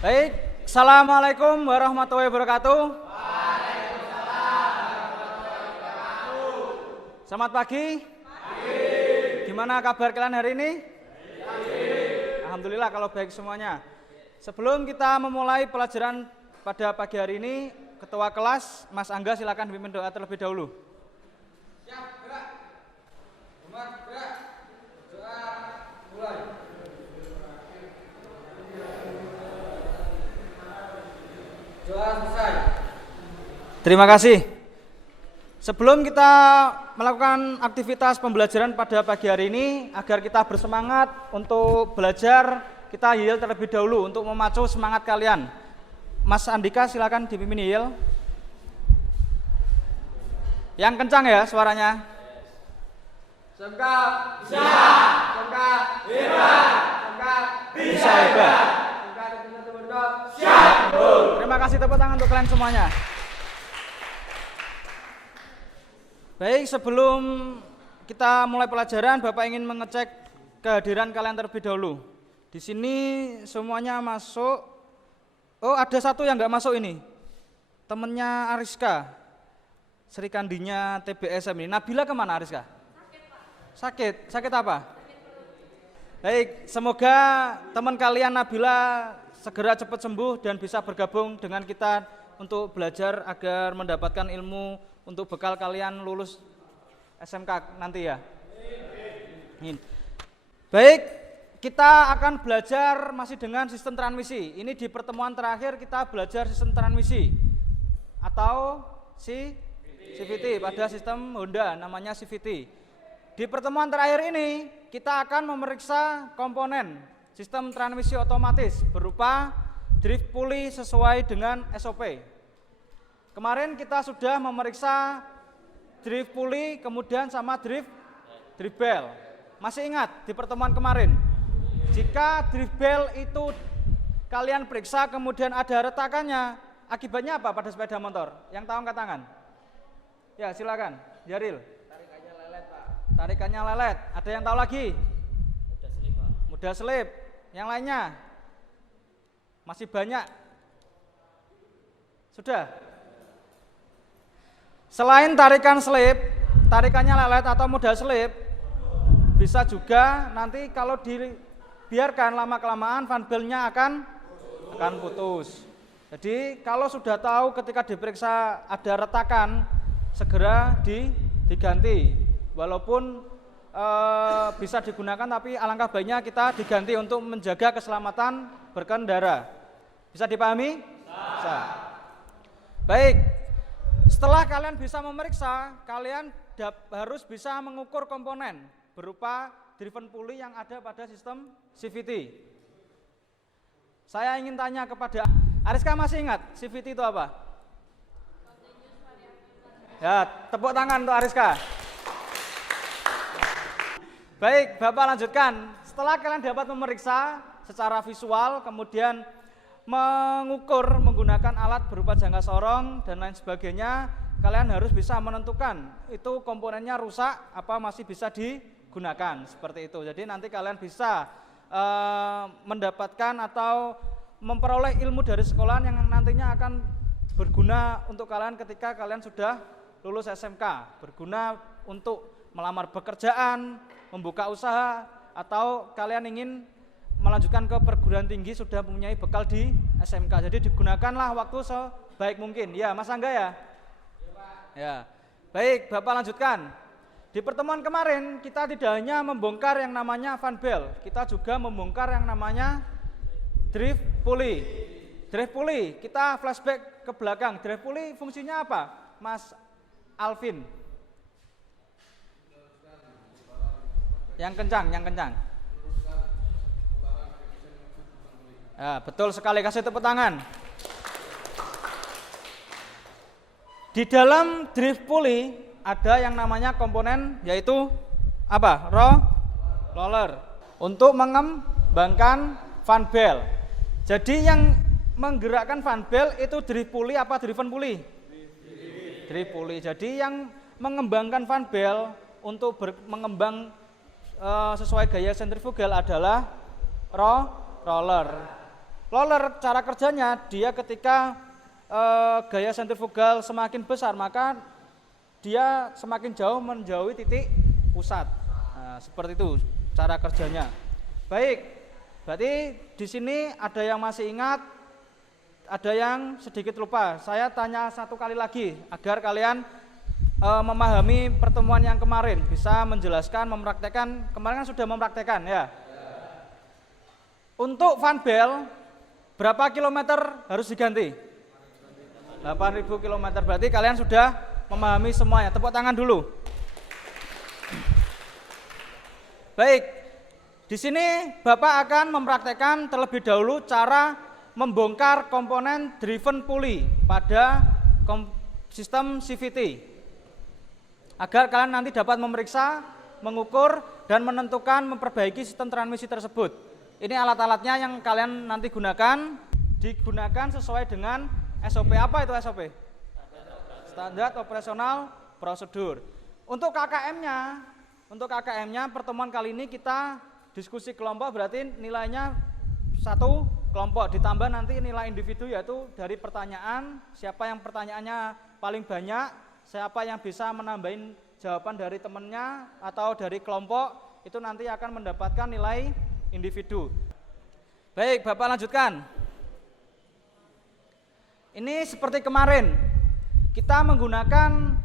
Baik, Assalamualaikum warahmatullahi wabarakatuh. Selamat pagi. Gimana kabar kalian hari ini? Alhamdulillah kalau baik semuanya. Sebelum kita memulai pelajaran pada pagi hari ini, Ketua kelas Mas Angga silakan pimpin doa terlebih dahulu. Siap, gerak. Umat gerak. Doa mulai. Doa selesai. Terima kasih. Sebelum kita melakukan aktivitas pembelajaran pada pagi hari ini, agar kita bersemangat untuk belajar, kita yel terlebih dahulu untuk memacu semangat kalian. Mas Andika silakan dipimpin yel. Yang kencang ya suaranya. Semka bisa. Semka hebat. Semka Bisa hebat. Semka teman-teman siap. Terima kasih, tepuk tangan untuk kalian semuanya. Baik, sebelum kita mulai pelajaran, Bapak ingin mengecek kehadiran kalian terlebih dahulu. Di sini semuanya masuk. Oh, ada satu yang nggak masuk ini. Temennya Ariska, Sri Kandinya TBSM ini. Nabila kemana Ariska? Sakit, Pak. Sakit apa? Baik, semoga teman kalian Nabila segera cepat sembuh dan bisa bergabung dengan kita untuk belajar agar mendapatkan ilmu untuk bekal kalian lulus SMK nanti ya. Baik, kita akan belajar masih dengan sistem transmisi. Ini di pertemuan terakhir kita belajar sistem transmisi atau CVT pada sistem Honda namanya CVT. Di pertemuan terakhir ini kita akan memeriksa komponen sistem transmisi otomatis berupa drift pulley sesuai dengan SOP. Kemarin kita sudah memeriksa drift pulley kemudian sama drift bell. Masih ingat di pertemuan kemarin? Jika drift bell itu kalian periksa kemudian ada retakannya, akibatnya apa pada sepeda motor? Yang tahu angkat tangan? Ya silakan, Jaril. Tarikannya lelet, Pak. Tarikannya lelet. Ada yang tahu lagi? Mudah selip, Pak. Mudah selip. Yang lainnya? Masih banyak. Sudah? Selain tarikan selip, tarikannya lelet atau mudah selip, bisa juga nanti kalau dibiarkan lama-kelamaan fan bell-nya akan putus. Jadi kalau sudah tahu ketika diperiksa ada retakan, segera diganti. Walaupun bisa digunakan tapi alangkah baiknya kita diganti untuk menjaga keselamatan berkendara. Bisa dipahami? Bisa. Baik. Setelah kalian bisa memeriksa, kalian harus bisa mengukur komponen berupa driven pulley yang ada pada sistem CVT. Saya ingin tanya kepada Ariska, masih ingat CVT itu apa? Ya, tepuk tangan untuk Ariska. Baik, Bapak lanjutkan. Setelah kalian dapat memeriksa secara visual, kemudian mengukur menggunakan alat berupa jangka sorong dan lain sebagainya, kalian harus bisa menentukan itu komponennya rusak apa masih bisa digunakan, seperti itu. Jadi nanti kalian bisa mendapatkan atau memperoleh ilmu dari sekolahan yang nantinya akan berguna untuk kalian ketika kalian sudah lulus SMK, berguna untuk melamar pekerjaan, membuka usaha, atau kalian ingin melanjutkan ke perguruan tinggi sudah mempunyai bekal di SMK. Jadi digunakanlah waktu sebaik mungkin. Ya, Mas Angga ya? Ya. Baik, Bapak lanjutkan. Di pertemuan kemarin kita tidak hanya membongkar yang namanya fan bell, kita juga membongkar yang namanya drift pulley. Drift pulley, kita flashback ke belakang. Drift pulley fungsinya apa, Mas Alvin? Yang kencang. Ya, betul sekali, kasih tepuk tangan. Di dalam drift pulley ada yang namanya komponen yaitu apa? Roller untuk mengembangkan fan bell. Jadi yang menggerakkan fan bell itu drift pulley apa driven pulley? Drift pulley. Jadi yang mengembangkan fan bell untuk mengembang sesuai gaya sentrifugal adalah roller. Roller cara kerjanya dia ketika gaya sentrifugal semakin besar maka dia semakin jauh menjauhi titik pusat. Nah, seperti itu cara kerjanya. Baik, berarti di sini ada yang masih ingat, ada yang sedikit lupa. Saya tanya satu kali lagi agar kalian memahami pertemuan yang kemarin, bisa menjelaskan, mempraktekkan. Kemarin kan sudah mempraktekkan ya. Untuk fan belt berapa kilometer harus diganti? 8.000 kilometer. Berarti kalian sudah memahami semuanya. Tepuk tangan dulu. Baik, di sini Bapak akan mempraktekkan terlebih dahulu cara membongkar komponen driven pulley pada sistem CVT. Agar kalian nanti dapat memeriksa, mengukur, dan menentukan memperbaiki sistem transmisi tersebut. Ini alat-alatnya yang kalian nanti digunakan sesuai dengan SOP. Apa itu SOP? Standar Operasional Prosedur. Untuk KKM-nya pertemuan kali ini kita diskusi kelompok, berarti nilainya satu kelompok, ditambah nanti nilai individu yaitu dari pertanyaan, siapa yang pertanyaannya paling banyak, siapa yang bisa menambahin jawaban dari temannya atau dari kelompok, itu nanti akan mendapatkan nilai individu. Baik, Bapak lanjutkan. Ini seperti kemarin, kita menggunakan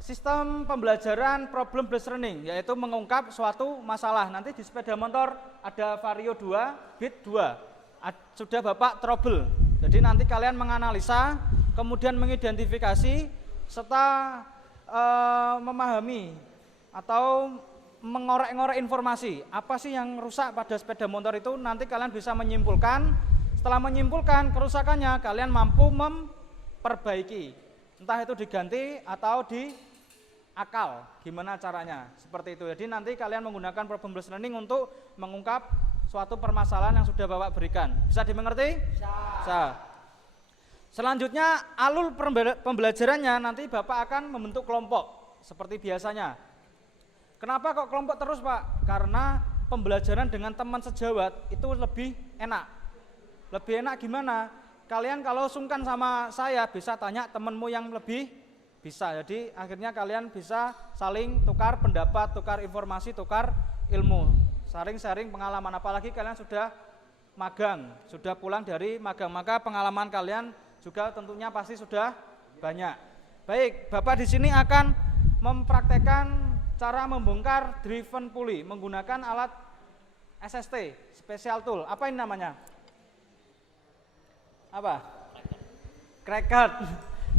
sistem pembelajaran problem based learning, yaitu mengungkap suatu masalah. Nanti di sepeda motor ada vario 2, bit 2. Sudah Bapak trouble. Jadi nanti kalian menganalisa, kemudian mengidentifikasi, serta memahami atau mengorek-ngorek informasi apa sih yang rusak pada sepeda motor itu. Nanti kalian bisa menyimpulkan. Setelah menyimpulkan kerusakannya, kalian mampu memperbaiki, entah itu diganti atau diakal, gimana caranya, seperti itu. Jadi nanti kalian menggunakan problem based learning untuk mengungkap suatu permasalahan yang sudah Bapak berikan. Bisa dimengerti? Bisa. Selanjutnya alur pembelajarannya nanti Bapak akan membentuk kelompok seperti biasanya. Kenapa kok kelompok terus, Pak? Karena pembelajaran dengan teman sejawat itu lebih enak. Lebih enak gimana? Kalian kalau sungkan sama saya bisa tanya temanmu yang lebih bisa. Jadi akhirnya kalian bisa saling tukar pendapat, tukar informasi, tukar ilmu, sharing pengalaman. Apalagi kalian sudah magang, sudah pulang dari magang, maka pengalaman kalian juga tentunya pasti sudah banyak. Baik, Bapak di sini akan mempraktekkan cara membongkar driven pulley menggunakan alat SST, special tool. Apa ini namanya? Apa? Cracker.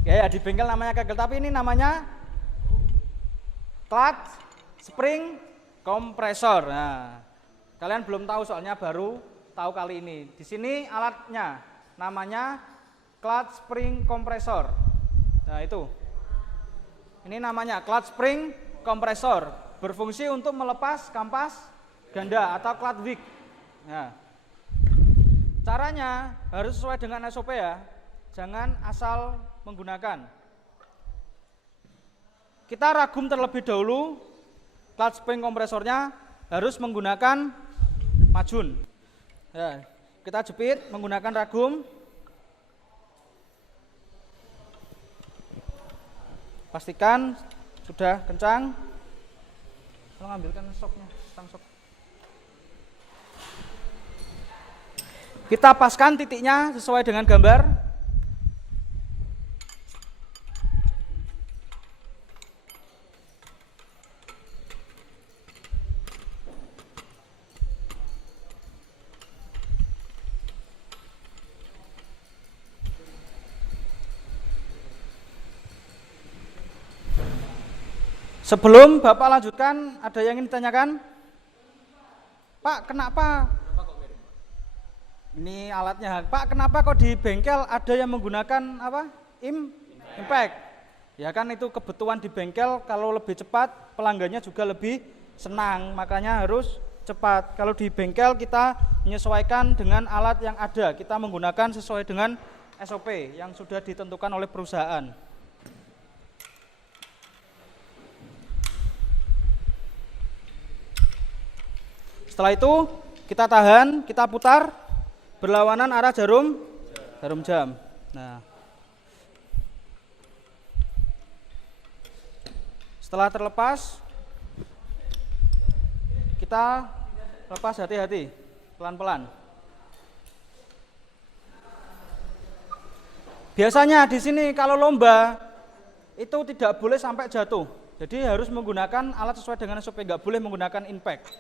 Ya, di bengkel namanya cracker, tapi ini namanya clutch spring kompresor. Nah, kalian belum tahu soalnya baru tahu kali ini. Di sini alatnya namanya clutch spring kompresor. Nah, itu. Ini namanya clutch spring kompresor, berfungsi untuk melepas kampas ganda atau clutch wick. Nah, caranya harus sesuai dengan SOP ya, jangan asal menggunakan. Kita ragum terlebih dahulu, clutch spring kompresornya harus menggunakan majun. Ya, kita jepit menggunakan ragum. Pastikan sudah kencang. Tolong ambilkan soknya, stang sok. Kita paskan titiknya sesuai dengan gambar. Sebelum Bapak lanjutkan, ada yang ingin ditanyakan? Pak, kenapa? Ini alatnya. Pak, kenapa kok di bengkel ada yang menggunakan apa? Impact. Ya kan itu kebutuhan di bengkel, kalau lebih cepat pelanggannya juga lebih senang, makanya harus cepat. Kalau di bengkel kita menyesuaikan dengan alat yang ada, kita menggunakan sesuai dengan SOP yang sudah ditentukan oleh perusahaan. Setelah itu kita tahan, kita putar berlawanan arah jarum jam. Nah, setelah terlepas, kita lepas hati-hati, pelan-pelan. Biasanya di sini kalau lomba itu tidak boleh sampai jatuh. Jadi harus menggunakan alat sesuai dengan SOP, nggak boleh menggunakan impact.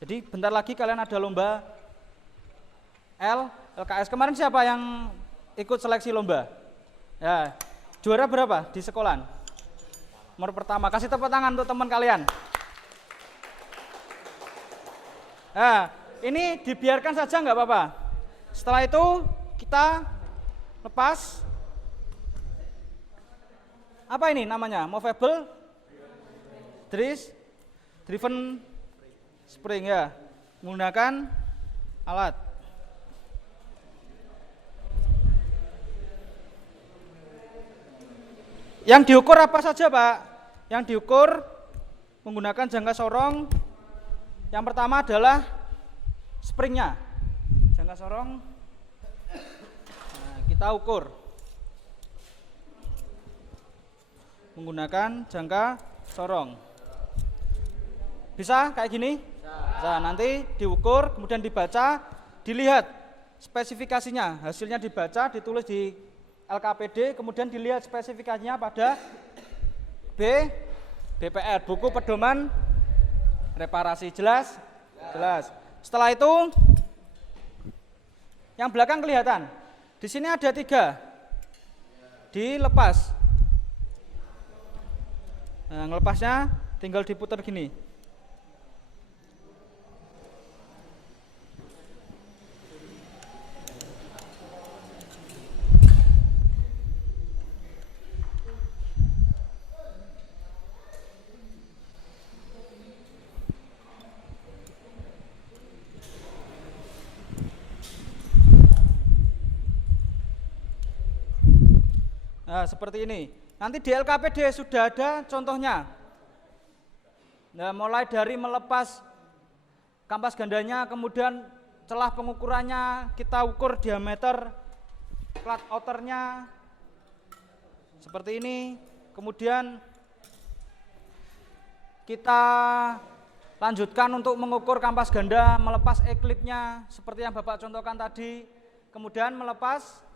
Jadi bentar lagi kalian ada lomba LKS. Kemarin siapa yang ikut seleksi lomba? Ya, juara berapa di sekolah? Nomor pertama. Kasih tepuk tangan untuk teman kalian. Nah, ini dibiarkan saja nggak apa-apa. Setelah itu kita lepas. Apa ini namanya? Movable driven spring ya. Menggunakan alat. Yang diukur apa saja, Pak? Yang diukur menggunakan jangka sorong. Yang pertama adalah springnya. Jangka sorong. Nah, kita ukur menggunakan jangka sorong. Bisa kayak gini? Bisa. Nanti diukur, kemudian dibaca, dilihat spesifikasinya. Hasilnya dibaca, ditulis di LKPD, kemudian dilihat spesifikasinya pada BPR, buku pedoman reparasi. Jelas? Jelas. Setelah itu yang belakang kelihatan. Di sini ada 3. Dilepas. Nah, ngelepasnya tinggal diputar gini. Nah, seperti ini. Nanti di LKPD sudah ada contohnya. Nah, mulai dari melepas kampas gandanya, kemudian celah pengukurannya, kita ukur diameter plat outernya seperti ini. Kemudian kita lanjutkan untuk mengukur kampas ganda, melepas eklipnya seperti yang Bapak contohkan tadi. Kemudian melepas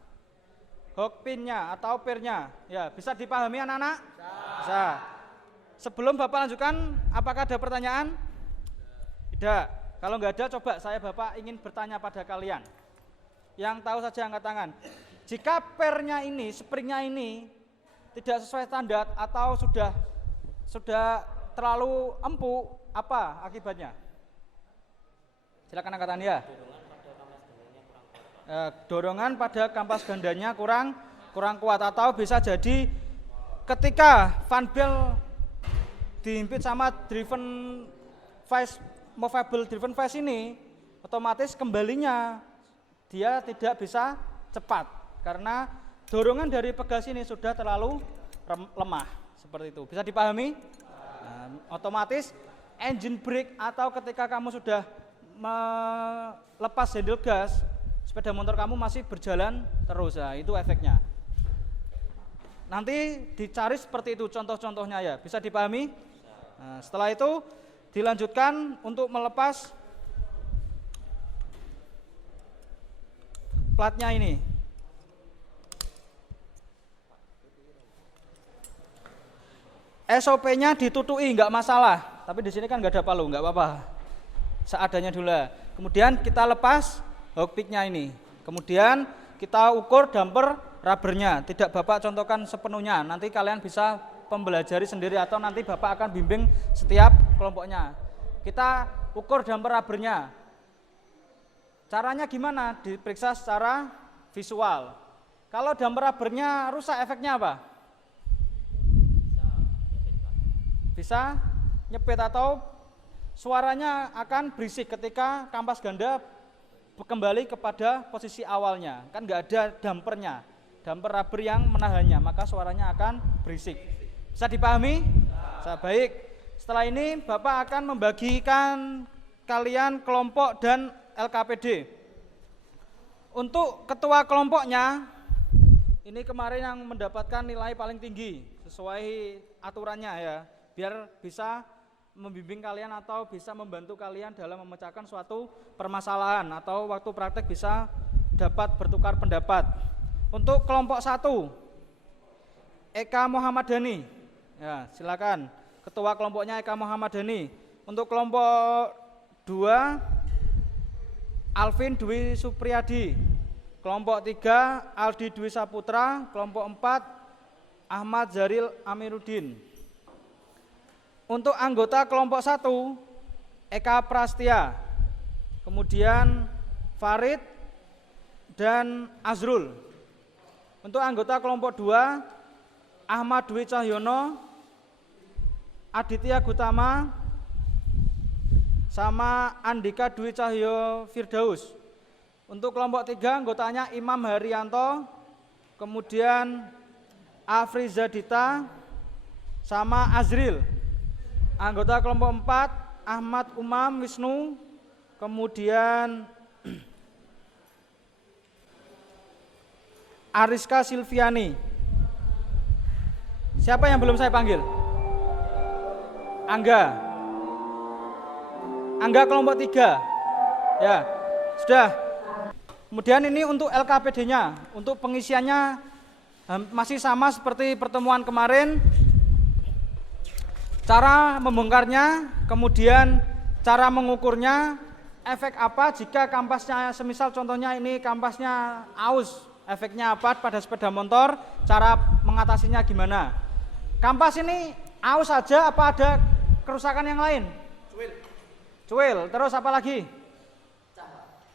hook pinnya atau pirnya. Ya, bisa dipahami anak-anak? Bisa. Sebelum Bapak lanjutkan, apakah ada pertanyaan? Tidak. Kalau nggak ada, coba Bapak ingin bertanya pada kalian. Yang tahu saja angkat tangan. Jika pirnya ini, springnya ini tidak sesuai standar atau sudah terlalu empuk, apa akibatnya? Silakan angkat tangan ya. Dorongan pada kampas gandanya kurang kuat, atau bisa jadi ketika fan belt dihimpit sama movable driven face ini, otomatis kembalinya dia tidak bisa cepat karena dorongan dari pegas ini sudah terlalu lemah. Seperti itu, bisa dipahami? Nah, otomatis engine brake atau ketika kamu sudah melepas handle gas, sepeda motor kamu masih berjalan terus. Nah, itu efeknya. Nanti dicari seperti itu contoh-contohnya ya, bisa dipahami? Nah, setelah itu dilanjutkan untuk melepas platnya ini. SOP-nya ditutui nggak masalah, tapi di sini kan nggak ada palu, nggak apa-apa. Seadanya dulu. Kemudian kita lepas hook pick-nya ini. Kemudian kita ukur damper rubbernya. Tidak Bapak contohkan sepenuhnya. Nanti kalian bisa pembelajari sendiri atau nanti Bapak akan bimbing setiap kelompoknya. Kita ukur damper rubbernya. Caranya gimana? Diperiksa secara visual. Kalau damper rubbernya rusak, efeknya apa? Bisa nyepit atau suaranya akan berisik ketika kampas ganda kembali kepada posisi awalnya, kan nggak ada dampernya, damper rubber yang menahannya, maka suaranya akan berisik. Bisa dipahami? Bisa. Baik. Setelah ini Bapak akan membagikan kalian kelompok dan LKPD. Untuk ketua kelompoknya, ini kemarin yang mendapatkan nilai paling tinggi sesuai aturannya ya, biar bisa membimbing kalian atau bisa membantu kalian dalam memecahkan suatu permasalahan atau waktu praktek bisa dapat bertukar pendapat. Untuk kelompok 1, Eka Muhammadani, ya silakan. Ketua kelompoknya Eka Muhammadani. Untuk kelompok 2, Alvin Dwi Supriyadi. Kelompok 3, Aldi Dwi Saputra. Kelompok 4, Ahmad Zaril Amiruddin. Untuk anggota kelompok 1, Eka Prastia, kemudian Farid dan Azrul. Untuk anggota kelompok 2, Ahmad Dwi Cahyono, Aditya Gutama, sama Andika Dwi Cahyo Firdaus. Untuk kelompok 3, anggotanya Imam Haryanto, kemudian Afriza Dita, sama Azril. Anggota kelompok 4, Ahmad Umam Wisnu, kemudian Ariska Silviani. Siapa yang belum saya panggil? Angga kelompok 3. Ya, sudah. Kemudian ini untuk LKPD-nya, untuk pengisiannya masih sama seperti pertemuan kemarin. Cara membongkarnya, kemudian cara mengukurnya, efek apa jika kampasnya, semisal contohnya ini kampasnya aus, efeknya apa pada sepeda motor, cara mengatasinya gimana. Kampas ini aus saja apa ada kerusakan yang lain? Cuil, terus apa lagi?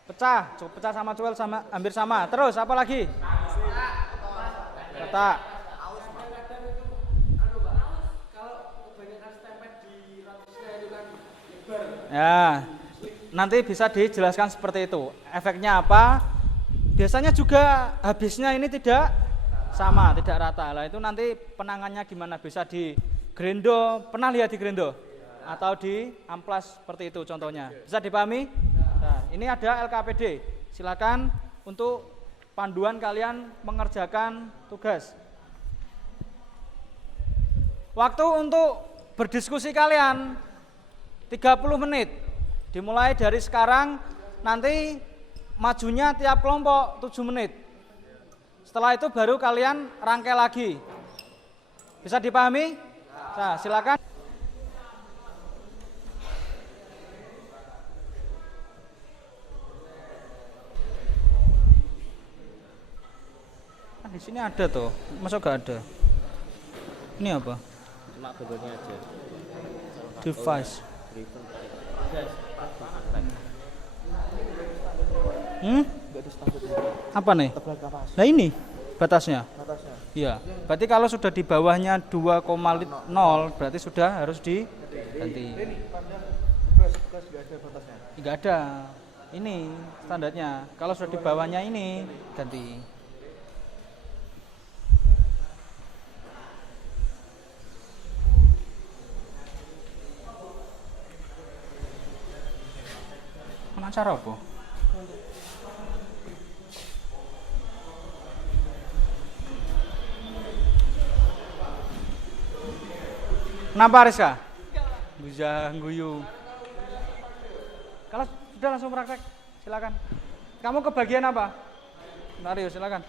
Pecah sama cuil sama hampir sama. Terus apa lagi? Retak. Ya, nanti bisa dijelaskan seperti itu. Efeknya apa? Biasanya juga habisnya ini tidak sama, tidak rata. Lah itu nanti penangannya gimana? Bisa di grendo, pernah lihat di grendo? Atau di amplas seperti itu contohnya. Bisa dipahami? Nah, ini ada LKPD. Silakan untuk panduan kalian mengerjakan tugas. Waktu untuk berdiskusi kalian 30 menit. Dimulai dari sekarang, nanti majunya tiap kelompok 7 menit. Setelah itu baru kalian rangkai lagi. Bisa dipahami? Nah, silakan. Di sini ada tuh, masa gak ada? Ini apa? Cuma bentuknya aja. Device. Apa nih? Nah ini batasnya. Iya. Berarti kalau sudah di bawahnya 2,0 berarti sudah harus diganti. Enggak ada. Ini standarnya. Kalau sudah di bawahnya ini ganti. Mana cara apa? Kenapa Rizka? Bisa guyu. Kalau sudah langsung praktek, silakan. Kamu kebagian apa? Mario, silakan.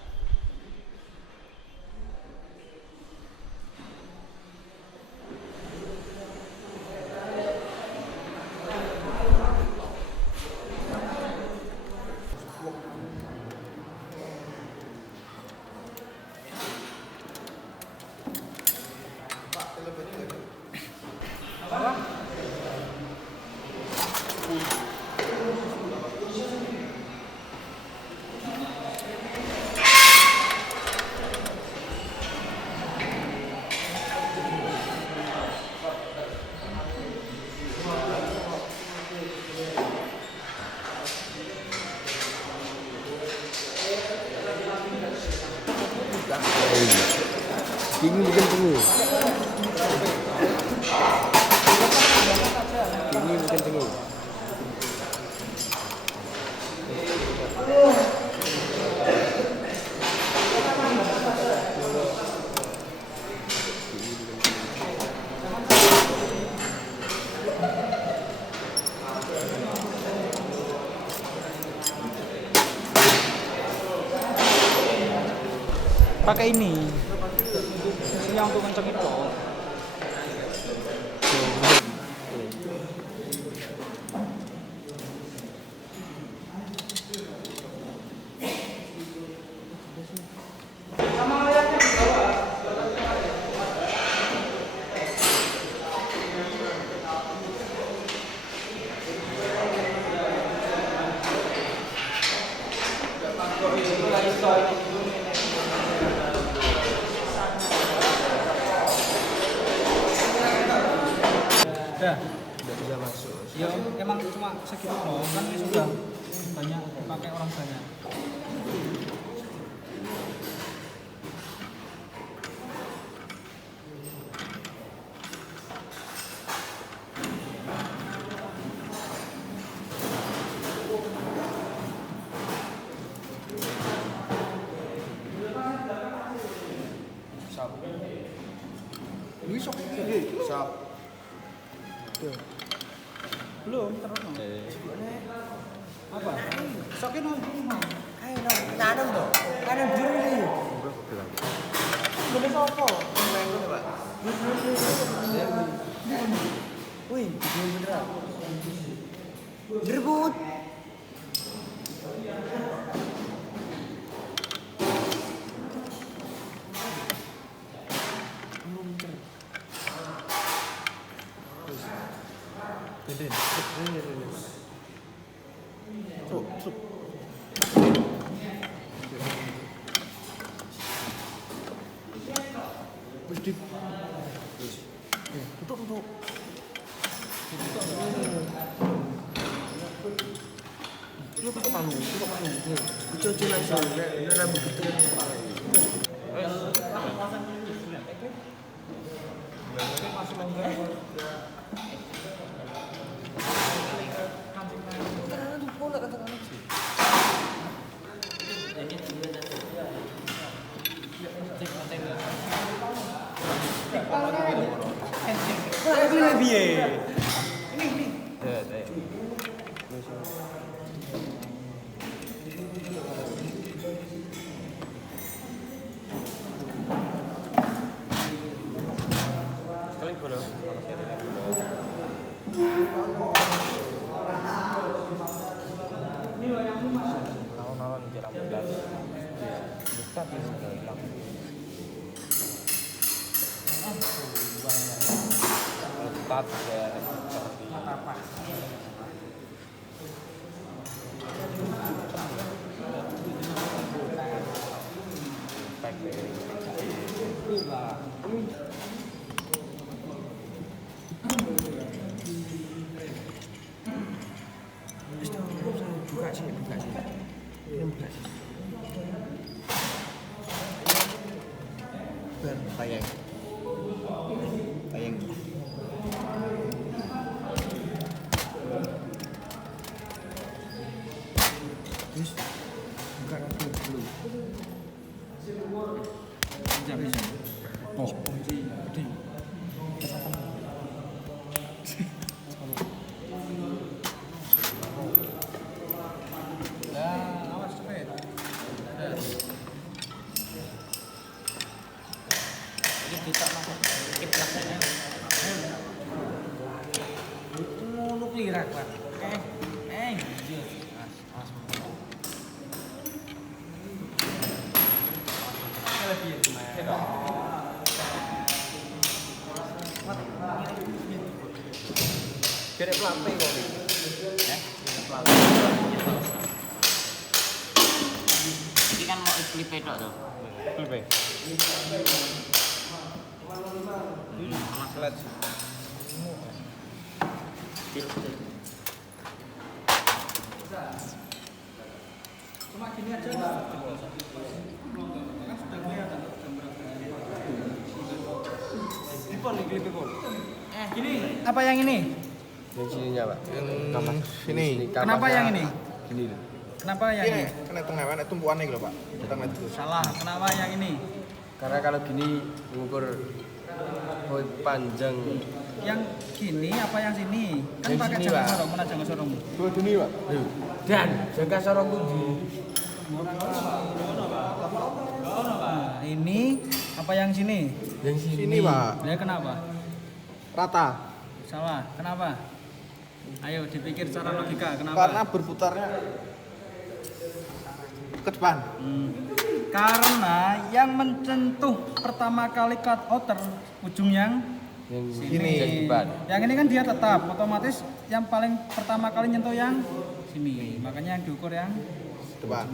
Ini mungkin tunggu. Ini mungkin tunggu. Pakai ini. Fungsinya untuk kenceng itu. Udah bisa masuk. ya emang cuma segitu doang kan ini sudah banyak dipakai orang banyak. Sap. Belum terus no. Apa sokin no Ayo dong, nanam dong. Nanam dulu nih. boleh sopo Main dulu, Pak. Wih, beneran. Berebut. Tutup. Tutup malu. Cuci langsung, rambut gitu. Buka sih. Bayang. Terus buka rambut dulu. Bisa. Oh, kunci. Kira pelampe kok nih. Ini kan mau klip tok tuh. Klipe. Masalah sih. Cuma gini aja kan sudah kelihatan gini apa yang ini Yang sininya, Pak. Yang sini. kenapa yang ini Gini. kenapa yang ini Kena tengah mana tumpuan nih Pak. Tengah itu. salah kenapa yang ini Karena kalau gini mengukur panjang. yang gini apa yang sini kan Yang pakai sini, jangka Pak. sorong mana jangka sorong Dua dunia Pak. Dan jangka sorong kudu. nah ini apa yang sini? Yang sini, Pak. Ya kenapa? Rata. Salah. Kenapa? Ayo dipikir secara logika. Kenapa? Karena berputarnya ke depan. Karena yang mencentuh pertama kali cut outer ujung yang Sini. Yang ini kan dia tetap, otomatis yang paling pertama kali nyentuh yang sini. Makanya yang diukur yang Depan.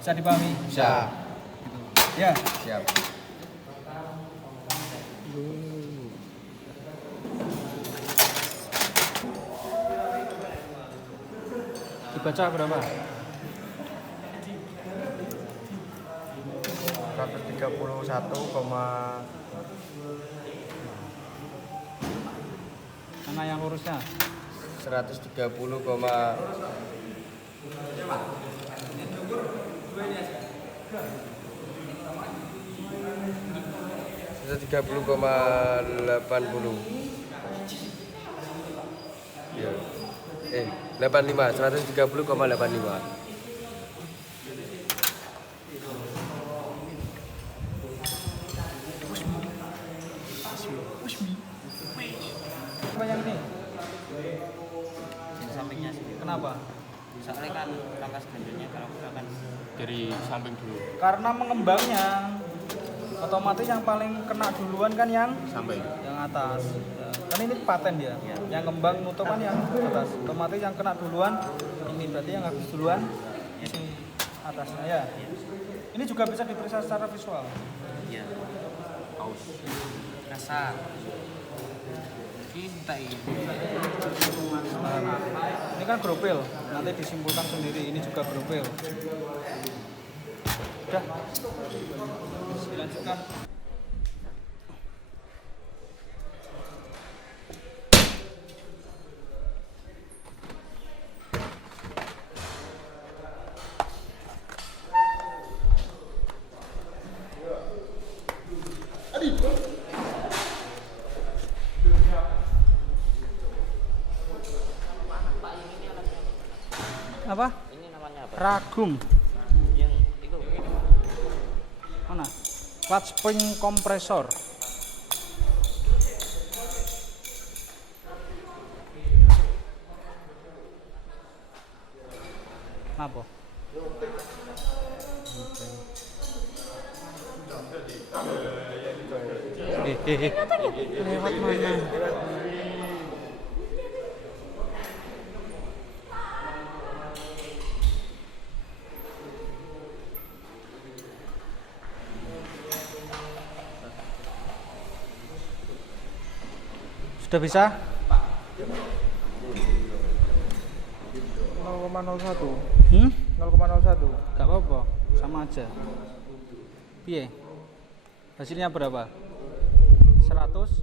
bisa dipahami. Bisa. Ya. Siap. Dibaca berapa? 131, Mana yang lurusnya? 130,80. Ya. 85, 130,85. Apa yang ini? Di sampingnya sih. Kenapa? Soalnya kan kampas ganjilnya kalau misalkan dari samping dulu. Karena mengembangnya otomatis yang paling kena duluan kan yang Sampai. yang atas. Ya, kan ini paten dia. Yang kembang nutup kan yang atas. Otomatis yang kena duluan ini, berarti yang habis duluan ini atasnya ya. Ini juga bisa diperiksa secara visual. Iya. Aus. Rasa. Cinta ini. Ini kan gropil, nanti disimpulkan sendiri. Ini juga gropil. Udah. Dilanjutkan. Apa? Ini namanya apa? Ragum. Yang itu. Mana? Clutch spring kompresor. Apa? Lewat mana? Sudah bisa? 0,01. 0,01. Gak apa-apa, sama aja. Piye? Hasilnya berapa? 100?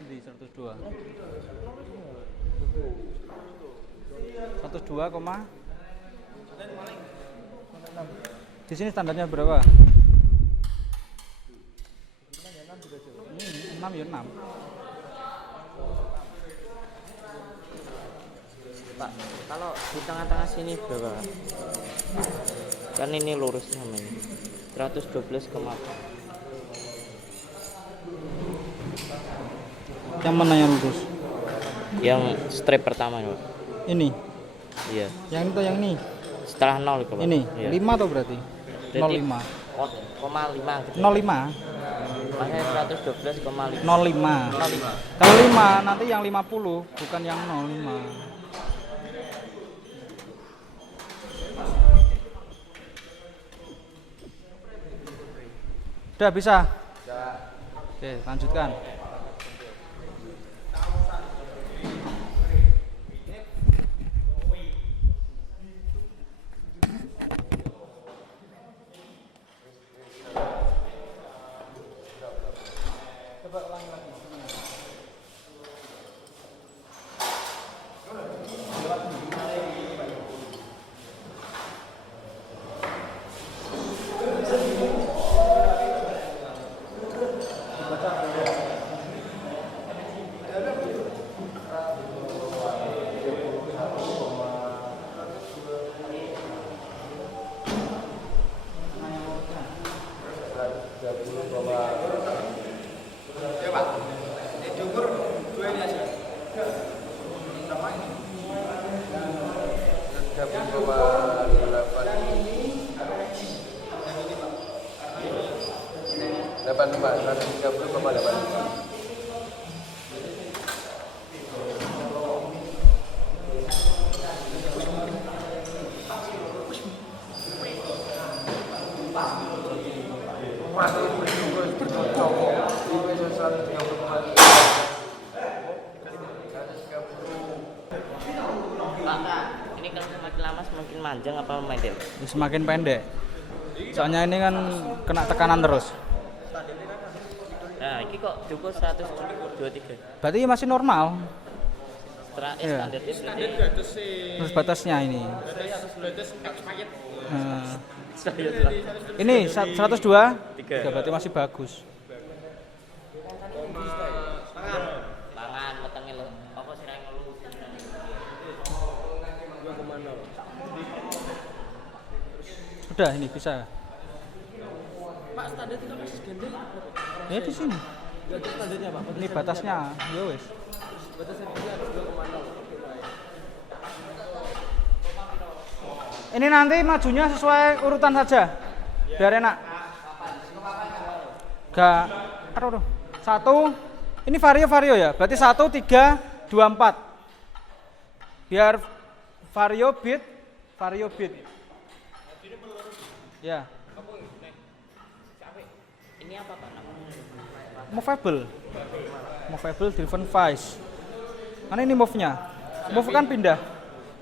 Ini 102. 102, di sini standarnya berapa? 6 ya 6. Pak, kalau di tengah-tengah sini berapa? Kan ini lurus namanya. 112, Yang mana yang lurus? yang strip pertama ya, Pak. Ini. Iya. Yang itu yang ini. Setelah 0 itu, Pak. Ini Iya. 5 tuh berarti. Berarti 05. 0,5 gitu. 05. Makanya 112,5. 05. 05. Kalau 5 nanti yang 50 bukan yang 05. Udah bisa? Oke, lanjutkan. Pak, ini kalau semakin lama semakin panjang apa pendek? Semakin pendek. Soalnya ini kan kena tekanan terus. Nah, ini kok cukup 123. Berarti masih normal. Iya. Standar Terus batasnya ini. Ini 102. Berarti masih bagus. Pangan wetenge lho. Apa sirah ngelu? Udah ini bisa. Pak, standar itu masih segede. Ya di sini. Berarti standarnya Pak. Ini batasnya. Ya wes. Batasnya harus 2,0. Ini nanti majunya sesuai urutan saja. Biar enak. Gak. Aduh. 1. Ini vario ya. Berarti 1 3 2 4. Biar vario beat. Ya. Ini apa Pak namanya? Movable driven vice. Mana ini move-nya? Move kan pindah.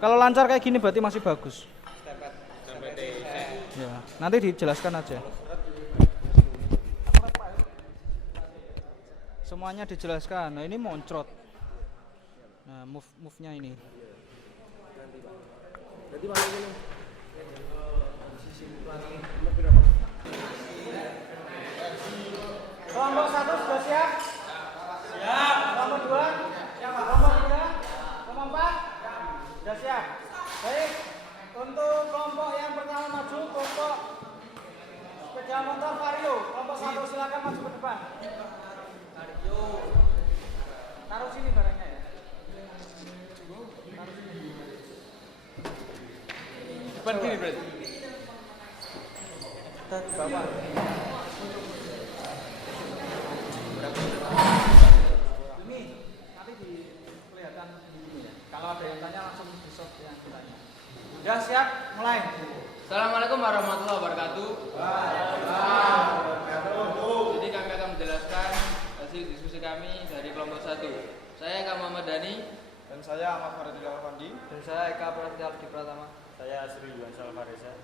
Kalau lancar kayak gini berarti masih bagus. Ya, nanti dijelaskan aja. Semuanya dijelaskan. Nah, ini moncrot. Nah, move-nya ini. Berarti malah ini. Kelompok 1 sudah siap? Siap. Kelompok 2? Siap. Kelompok 3? Kelompok 4? Sudah siap. Baik. Untuk kelompok yang pertama maju, kelompok sepeda motor vario. Kelompok 1 silakan maju ke depan. Taruh sini barangnya ya. Depan kiri berarti. Bapak. Ini nanti kelihatan ini ya. Kalau ada yang tanya langsung di shop yang ditanya. Sudah siap? Mulai. Assalamualaikum warahmatullahi wabarakatuh. Jadi kami akan menjelaskan hasil diskusi kami dari kelompok 1. Saya Eka Muhammad Dhani. Dan saya Ahmad Faridil Alfandi. Dan saya Eka Prasetya Pratama. Saya Sri Yuan Salvareza.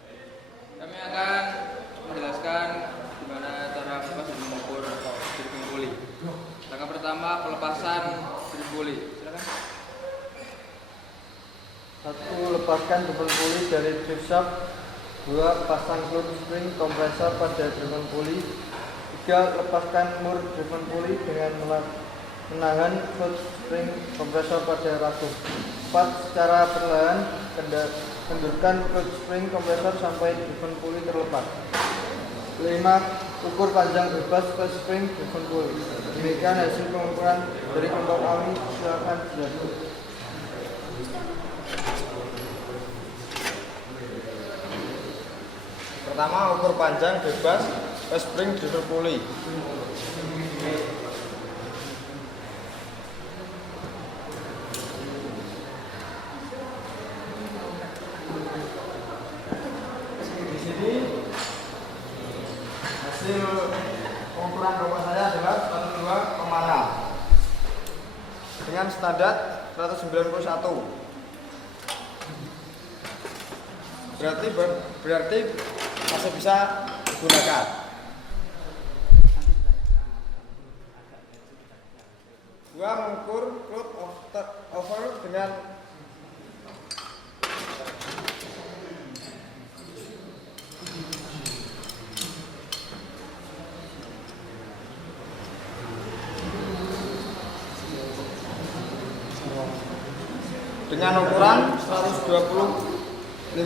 Kami akan menjelaskan bagaimana cara melepas dan mengukur driven pulley. Langkah pertama, pelepasan driven pulley. Silakan. 1. Lepaskan driven pulley dari drive shaft. 2. Pasang clutch spring kompresor pada driven pulley. 3. Lepaskan mur driven pulley dengan menahan clutch spring kompresor pada rasuk. 4. Secara perlahan kendurkan clutch spring kompresor sampai driven pulley terlepas. 5. Ukur panjang bebas clutch spring driven pulley. Demikian hasil pengukuran dari kelompok kami. Silakan dilanjut. Pertama, ukur panjang bebas spring driven pulley. Di sini hasil pengukuran kelompok saya adalah 102,6 dengan standar 191. Berarti masih bisa digunakan. Gua mengukur cloud over dengan ukuran 125,3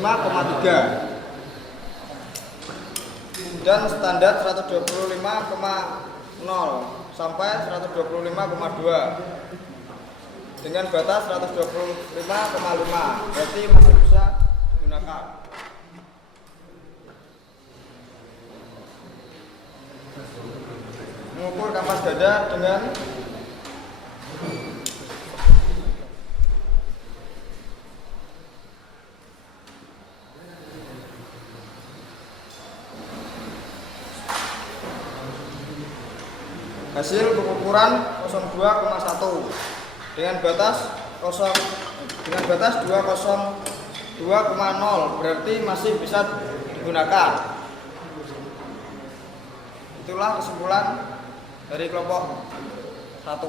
dan standar 125,0 sampai 125,2 dengan batas 125,5. Berarti masih bisa digunakan. Mengukur kampas ganda dengan hasil pengukuran 02,1 dengan batas 202,0 berarti masih bisa digunakan. Itulah kesimpulan dari kelompok 1.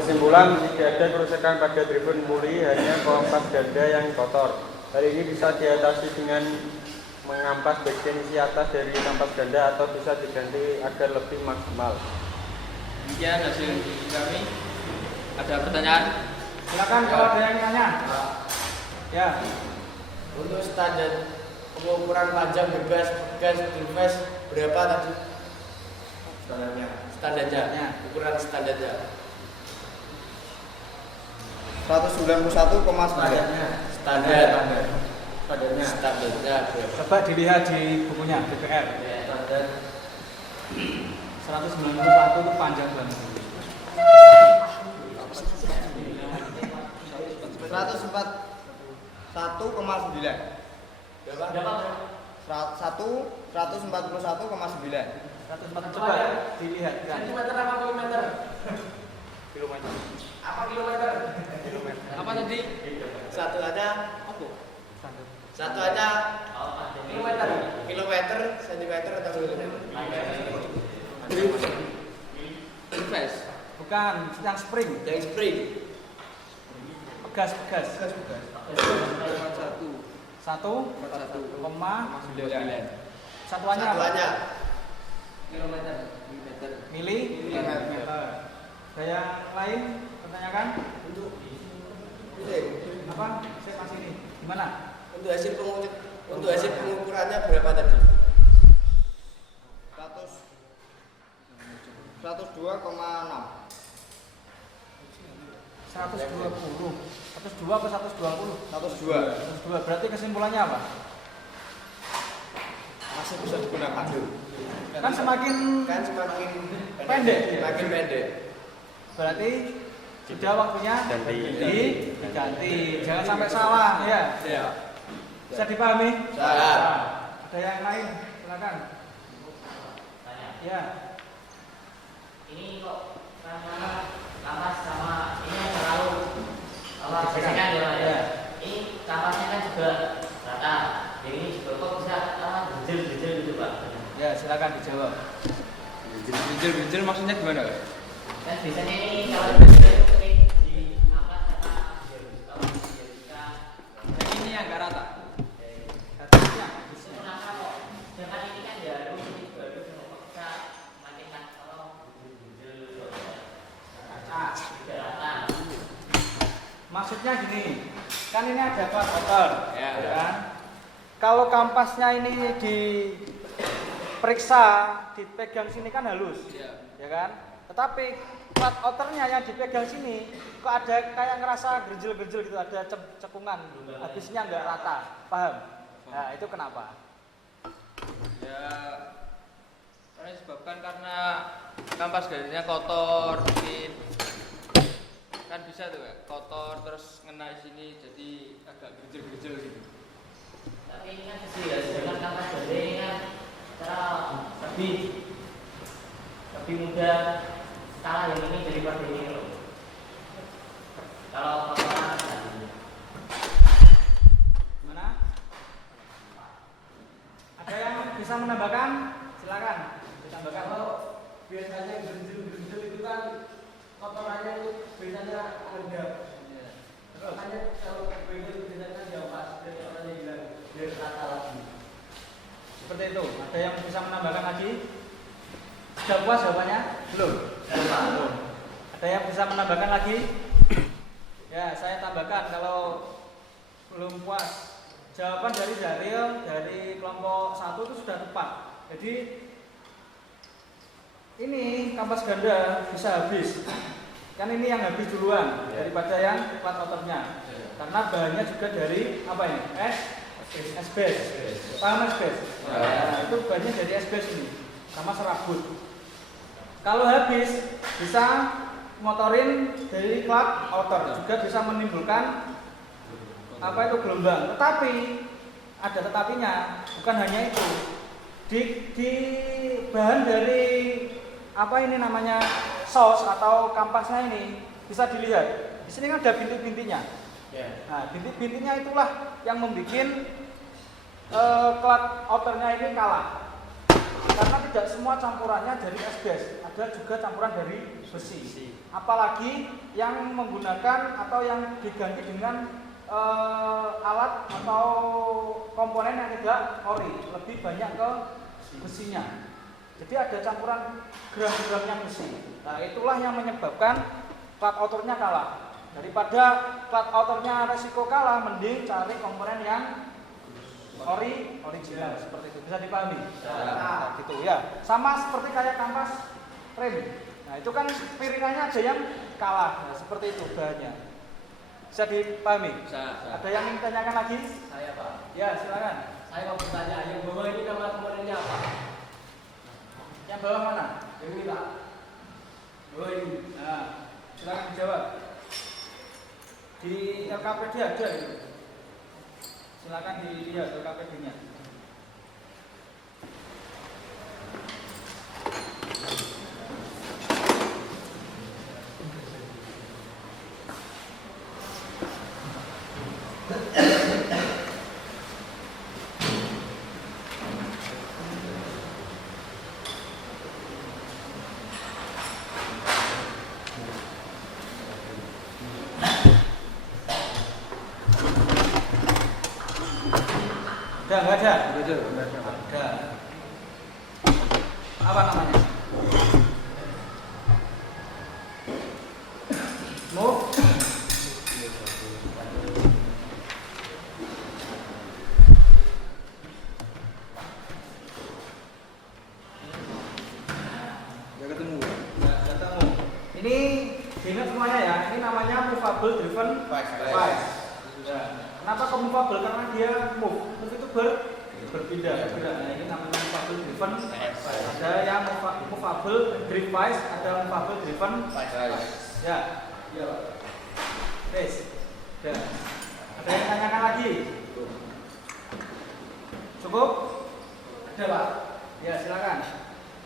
Kesimpulan, tidak ada kerusakan pada tribun puli, hanya kompas ganda yang kotor. Hal ini bisa diatasi dengan mengampas bagian isi atas dari kampas ganda atau bisa diganti agar lebih maksimal. Demikian hasil kami. Ada pertanyaan? Silakan kalau ada yang tanya. Ya. Untuk standar pengukuran panjang bebas gas dirves berapa tadi? Standarnya. Ukuran standarnya. 191,9. Standarnya berapa? Coba dilihat di bukunya DPR. Standar 191 itu panjang banget. 141,9. berapa? 141,9. Coba dilihat kan. Sentimeter apa kilometer? Kilometer. Apa kilometer? Apa tadi? Satu aja kilometer, sentimeter atau kilometer? Invest. Bukan yang spring. Yang spring. Pegas. 1,1. 1, 9. satuannya apa? Satuannya Kilometer. Milimeter. Ada yang lain pertanyakan? Apa? Saya masih ini. Gimana? untuk hasil pengukurannya berapa tadi? 102,6. 120. 102 apa 120? 102. 102. Berarti kesimpulannya apa? Masih bisa digunakan. Kan semakin pendek. Pendek. Semakin pendek. berarti sudah waktunya diganti. Jangan sampai salah ya. Bisa dipahami? Salah. Ada yang lain? Silakan. Ya. Ini kok karena kampas sama ini terlalu gesekan ya. Ini kampasnya kan juga rata. Jadi ini juga kok bisa gejel-gejel gitu Pak. Ya, silakan dijawab. Gejel maksudnya gimana? Kan biasanya ini kalau gejel sering di kampas sama Ini yang nggak rata. kenapa kok? Sedangkan ini kan ya harus baru bisa makin kalau gejel tidak rata. Maksudnya gini, kan ini ada plat motor, Ya. kan? Kalau kampasnya ini diperiksa, dipegang sini kan halus, ya kan? Tetapi plat outernya yang dipegang sini, kok ada kayak ngerasa gerjel-gerjel gitu, ada cekungan, habisnya nggak rata, paham? Nah, itu kenapa? Ya, karena disebabkan karena kampas gandanya kotor, mungkin kan bisa tuh Kak, kotor terus ngena di sini jadi agak gerjel-gerjel gitu. Tapi ini kan kecil ya, sedangkan kampas gede ini kan cara lebih mudah salah yang ini daripada ini loh. Kalau kotoran Gimana? Ada yang bisa menambahkan? Silakan. Ditambahkan. Kalau biasanya gerjel-gerjel itu kan kotorannya itu biasanya rendam. Makanya kalau gerjel biasanya diampas dan kotorannya hilang biar rata lagi. Seperti itu. Ada yang bisa menambahkan lagi? Sudah puas jawabannya? Belum. Ada yang bisa menambahkan lagi? Ya, saya tambahkan kalau belum puas. Jawaban dari Zaril dari kelompok 1 itu sudah tepat. Jadi ini kampas ganda bisa habis Kan ini yang habis duluan daripada yang plat outernya. Karena bahannya juga dari apa ini? Asbes. Paham asbes? Nah, itu bahannya dari asbes ini sama serabut. Kalau habis bisa motorin dari plat outer, juga bisa menimbulkan apa itu gelombang. Tetapi ada tetapinya, bukan hanya itu. Di bahan dari apa ini namanya saus atau kampasnya ini bisa dilihat. Di sini kan ada bintik-bintiknya. Nah, bintik-bintiknya itulah yang membuat plat outernya ini kalah. Karena tidak semua campurannya dari asbes, ada juga campuran dari besi. Apalagi yang menggunakan atau yang diganti dengan alat atau komponen yang tidak ori, lebih banyak ke besinya. Jadi ada campuran gram-gramnya besi. Nah, itulah yang menyebabkan plat outernya kalah. Daripada plat outernya resiko kalah, mending cari komponen yang original seperti itu. Bisa dipahami? Nah, gitu ya. Sama seperti kayak kampas rem. Nah, itu kan piringannya aja yang kalah. Nah, seperti itu bahannya. Bisa dipahami? Bisa. Ada yang ingin tanyakan lagi? Saya Pak. Ya, silakan. Saya mau bertanya, yang bawah ini nama komponennya apa? Yang bawah mana? Yang ini Pak. Bawah ini. Nah, silakan dijawab. Di LKPD ada itu. Silakan dilihat LKPD-nya. Enggak ada. Ada. Apa namanya? Move. Ini diingat semuanya ya. Ini namanya movable driven vice. Kenapa kok movable? Karena dia move itu berpindah. Nah, ini namanya movable driven vice. Ada yang movable driven vice, ada movable driven vice. Ya. Yes. Ya. Ada yang tanyakan lagi? Cukup? Ada Pak? Ya, silakan.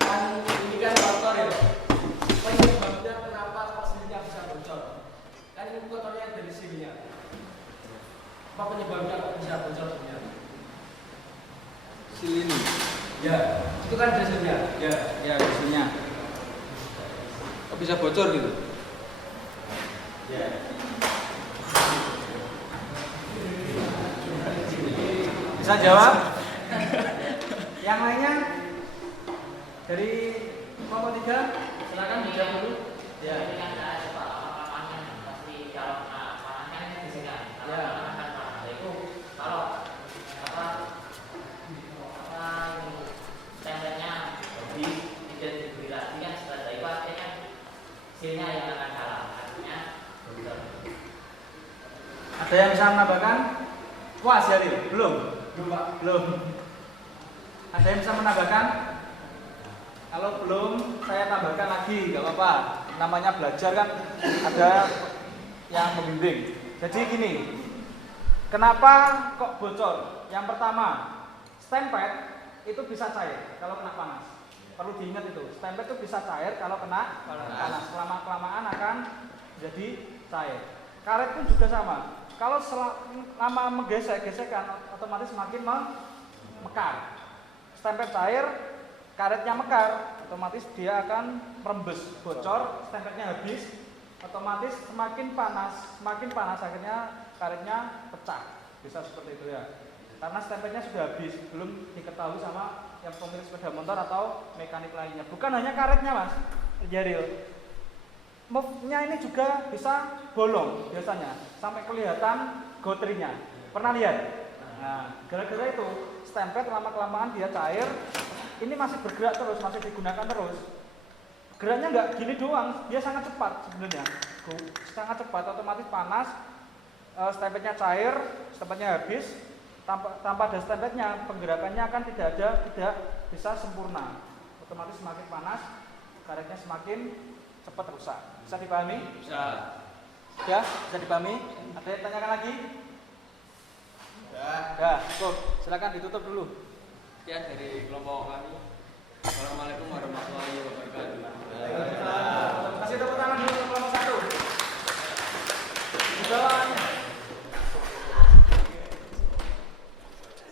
Kan ini kan motor ya. Penyebabnya kenapa mesinnya bisa bocor? Kan ini motornya dari sininya. Apa penyebabnya kok bisa bocor sebenarnya? Sini. Ya, itu kan dieselnya. Ya dieselnya. Kok bisa bocor gitu? Ya. Bisa jawab? Yang lainnya dari kelompok 3 silakan dijawab dulu. Ya. Ini kan ada pamannya pasti kalau pamannya di sini kan. Ya. Itu kalau standarnya lebih tidak diberi kan setelah itu artinya kan hasilnya yang akan kalah. Artinya Ada yang bisa menambahkan? Puas ya, belum? Belum. Ada yang bisa menambahkan? Kalau belum, saya tambahkan lagi, nggak apa-apa. Namanya belajar kan ada yang membimbing. Jadi gini, kenapa kok bocor? Yang pertama, stempet itu bisa cair kalau kena panas. Perlu diingat itu, stempet itu bisa cair kalau kena panas. Lama-kelamaan akan jadi cair. Karet pun juga sama. Kalau lama menggesek-gesekkan, otomatis semakin mekar. Stempet cair, karetnya mekar, otomatis dia akan merembes, bocor, stempetnya habis, otomatis semakin panas akhirnya karetnya pecah. Bisa seperti itu ya. Karena stempetnya sudah habis, belum diketahui sama yang pemilik sepeda motor atau mekanik lainnya. Bukan hanya karetnya Mas Jaril, move-nya ini juga bisa bolong biasanya, sampai kelihatan gotrinya. Pernah lihat? Nah, gara-gara itu stempet lama-kelamaan dia cair, ini masih bergerak terus, masih digunakan terus. geraknya nggak gini doang, dia sangat cepat sebenarnya, sangat cepat, otomatis panas, stempetnya cair, stempetnya habis, tanpa ada stempetnya penggerakannya akan tidak bisa sempurna, otomatis semakin panas, karetnya semakin cepat rusak. Bisa dipahami? Bisa. Ya, bisa dipahami? Ada yang tanyakan lagi? Ya, cukup. Silakan ditutup dulu. Sekian dari kelompok kami. Assalamualaikum warahmatullahi wabarakatuh. Kasih tepuk tangan dulu untuk kelompok 1. Di bawahnya.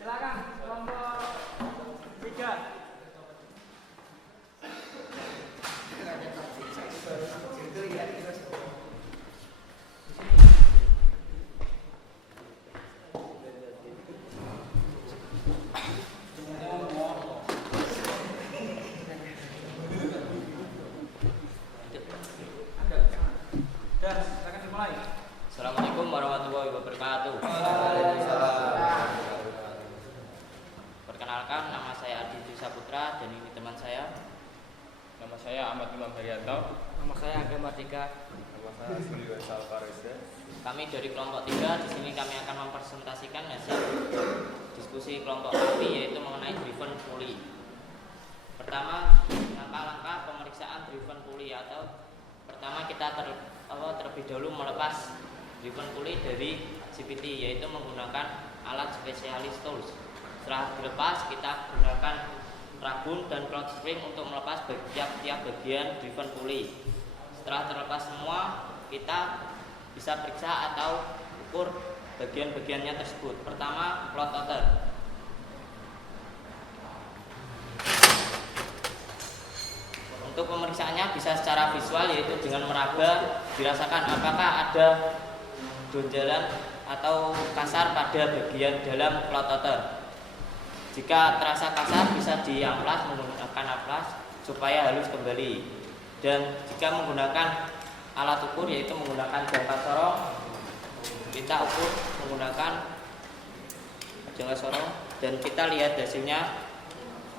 Silakan kelompok 3. Assalamualaikum warahmatullahi wabarakatuh. Perkenalkan, nama saya Adi Dwi Saputra dan ini teman saya. Nama saya Ahmad Imam Haryanto. Nama saya Agam Mardika. Nama saya Suli Wesal Farizda. Kami dari kelompok 3. Di sini kami akan mempresentasikan hasil diskusi kelompok kami, yaitu mengenai driven pulley. Pertama, langkah-langkah pemeriksaan driven pulley, atau pertama kita terlebih dahulu melepas driven pulley dari CVT, yaitu menggunakan alat spesialis tools. Setelah dilepas, kita gunakan rabun dan cloth spring untuk melepas tiap bagian driven pulley. Setelah terlepas semua, kita bisa periksa atau ukur bagian-bagiannya tersebut. Pertama, float outer. Untuk pemeriksaannya bisa secara visual, yaitu dengan meraba, dirasakan apakah ada donjalan atau kasar pada bagian dalam float outer. Jika terasa kasar, bisa diamplas menggunakan amplas supaya halus kembali. Dan jika menggunakan alat ukur, yaitu menggunakan jangka sorong, kita ukur menggunakan jangka sorong dan kita lihat hasilnya.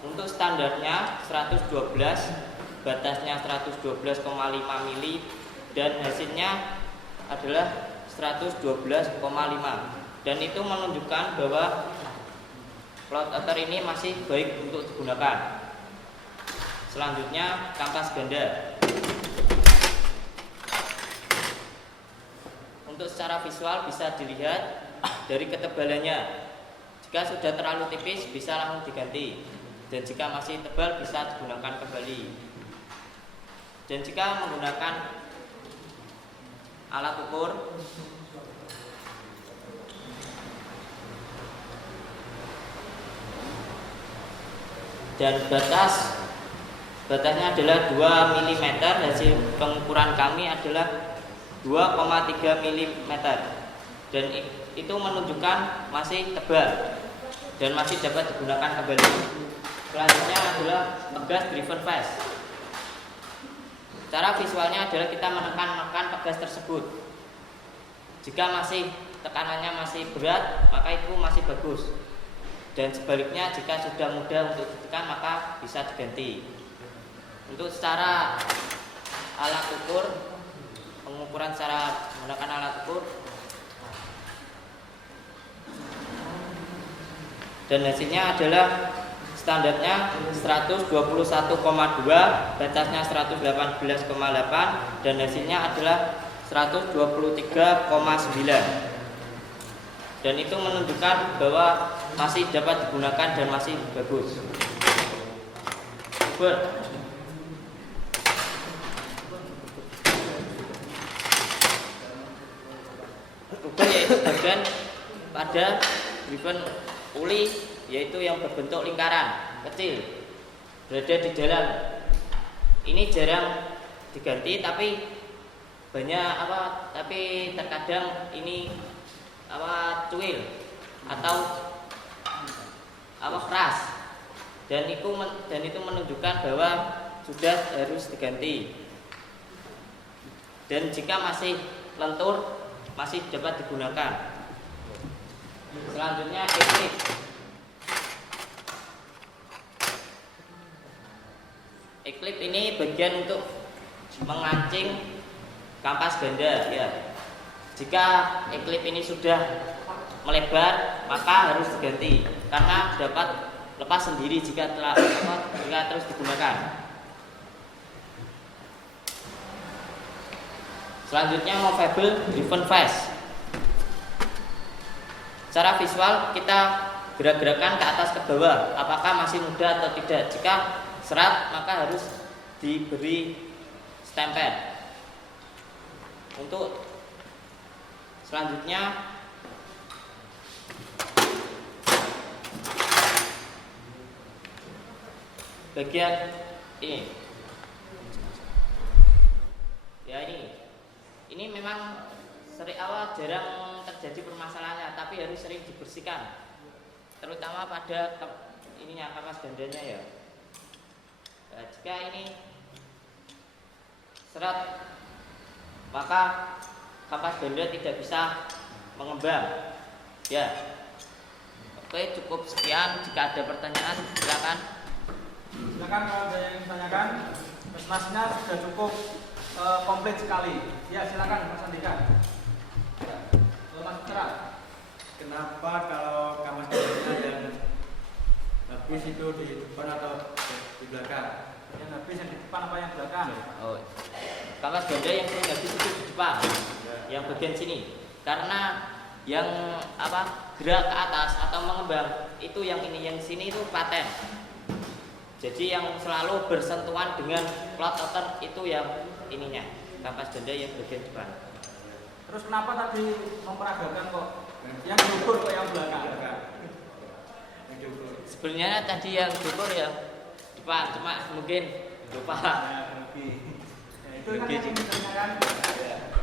Untuk standarnya 112, batasnya 112,5 mili dan hasilnya adalah 112,5, dan itu menunjukkan bahwa float outer ini masih baik untuk digunakan. Selanjutnya, kampas ganda. Untuk secara visual bisa dilihat dari ketebalannya. Jika sudah terlalu tipis bisa langsung diganti, dan jika masih tebal bisa digunakan kembali. Dan jika menggunakan alat ukur, dan batasnya adalah 2 mm, hasil pengukuran kami adalah 2,3 mm, dan itu menunjukkan masih tebal dan masih dapat digunakan kembali. Selanjutnya adalah pegas driven fast. Cara visualnya adalah kita menekan pegas tersebut. Jika tekanannya masih berat, maka itu masih bagus. Dan sebaliknya, jika sudah mudah untuk ditekan, maka bisa diganti. Untuk secara alat ukur, pengukuran secara menggunakan alat ukur, dan hasilnya adalah standarnya 121,2, batasnya 118,8, dan hasilnya adalah 123,9. Dan itu menunjukkan bahwa masih dapat digunakan dan masih bagus. Ukur yaitu bagian pada driven pulley, yaitu yang berbentuk lingkaran kecil berada di dalam. Ini jarang diganti, tapi terkadang ini cuil atau keras, dan itu menunjukkan bahwa sudah harus diganti. Dan jika masih lentur, masih dapat digunakan. Selanjutnya exit. Eklip ini bagian untuk mengancing kampas ganda ya. Jika eklip ini sudah melebar maka harus diganti karena dapat lepas sendiri jika terus digunakan. Selanjutnya movable driven face. Secara visual kita gerak-gerakan ke atas ke bawah, apakah masih muda atau tidak. Jika serat maka harus diberi stempel. Untuk selanjutnya bagian ini ya, ini memang sering awal jarang terjadi permasalahannya, tapi harus sering dibersihkan, terutama pada ininya kampas gandanya ya. Nah, jika ini serat maka kampas ganda tidak bisa mengembang ya. Oke, cukup sekian. Jika ada pertanyaan silakan. Silakan kalau ada yang ditanyakan. Presentasinya sudah cukup komplit sekali. Ya, silakan Mas Andika. Ya, Mas Putra. Kenapa kalau kampas gandanya yang habis itu di depan atau di belakang? Yang habis yang di depan apa yang belakang? Oh, kampas ganda yang sering habis itu di depan, yang bagian sini. Karena yang gerak ke atas atau mengembang itu yang ini, yang sini itu paten. Jadi yang selalu bersentuhan dengan plat outer itu yang ininya, kampas ganda yang bagian depan. Terus kenapa tadi memperagakan kok yang diukur kok yang belakang? Sebenarnya tadi yang diukur ya depan, cuma mungkin lupa. Itu kan yang ditanyakan.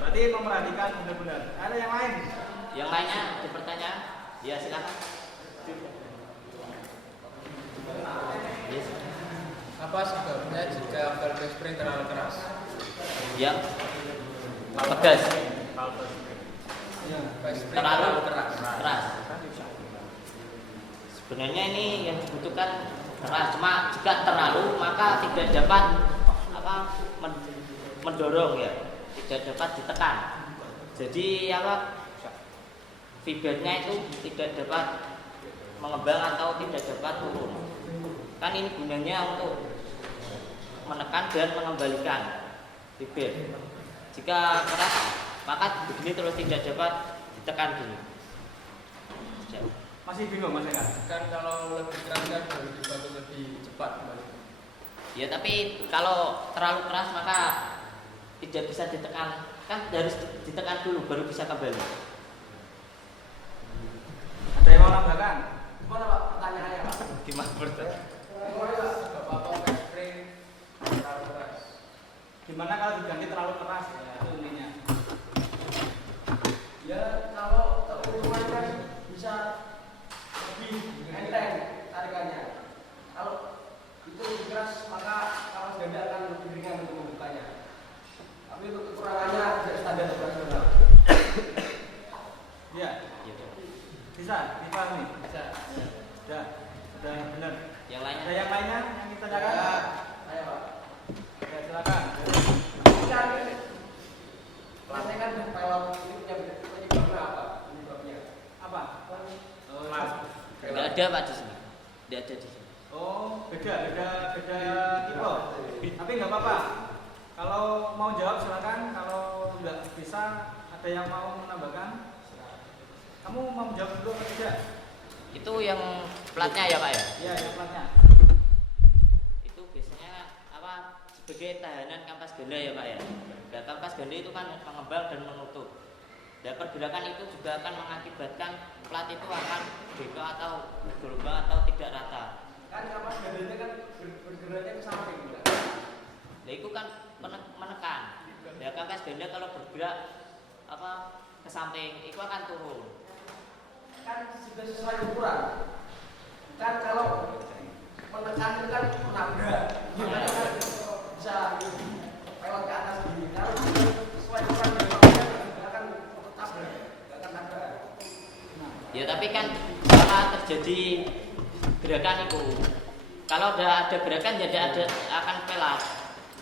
Berarti memperhatikan benar-benar. Ada yang lain? Yang lainnya ada pertanyaan? Ya silakan. Yes. Apa sebabnya jika valve spring terlalu keras? Ya. Tegas. Terlalu keras. Keras. Sebenarnya ini yang dibutuhkan keras, cuma jika terlalu maka tidak dapat mendorong ya, tidak dapat ditekan. Jadi fibernya itu tidak dapat mengembang atau tidak dapat turun. Kan ini gunanya untuk menekan dan mengembalikan fiber. Jika keras maka begini terus tidak dapat ditekan gini. Masih bingung Mas Eka? Kan kalau lebih keras kan harus dibantu lebih cepat kembali. Ya tapi kalau terlalu keras maka tidak bisa ditekan, kan harus ditekan dulu baru bisa kembali. Ada yang mau nambahkan? Gimana Pak pertanyaannya Pak? Gimana berarti? Bapak spring terlalu keras. Gimana kalau diganti terlalu keras? Ya, itu intinya. Ya kalau keuntungan kan bisa lebih enteng tarikannya. Kalau itu lebih keras maka kampas ganda akan lebih ringan untuk membukanya. Tapi untuk kekurangannya tidak standar operasional. Ya, bisa dipahami. Bisa. Sudah benar. Yang lainnya? Ada yang lainnya yang ditanyakan? Ya, ayo Pak. Ya, silakan. Kan kan pelot itu penyebabnya apa? Penyebabnya Apa? Tidak ada Pak di sini. Tidak ada di sini. Oh, beda tipe. Tapi nggak apa-apa. Kalau mau jawab silakan. Kalau nggak bisa, ada yang mau menambahkan? Kamu mau jawab dulu atau tidak? Itu yang platnya ya Pak ya? Iya, yang platnya. Itu biasanya sebagai tahanan kampas ganda ya Pak ya. Nah, kampas ganda itu kan mengembang dan menutup. Dan pergerakan itu juga akan mengakibatkan plat itu akan bengkok atau bergelombang atau tidak rata. kan kampas gandanya kan bergeraknya ke samping kan? Nah itu kan menekan. Ya kampas ganda kalau bergerak ke samping itu akan turun. Kan sudah sesuai ukuran. Kan kalau menekan itu kan menabrak, gimana kan bisa lewat ke atas gini. Kalau sesuai ukuran nggak akan tabrak, nggak akan tabrak. Ya tapi kan karena terjadi gerakan itu, kalau udah ada gerakan jadi ada akan pelat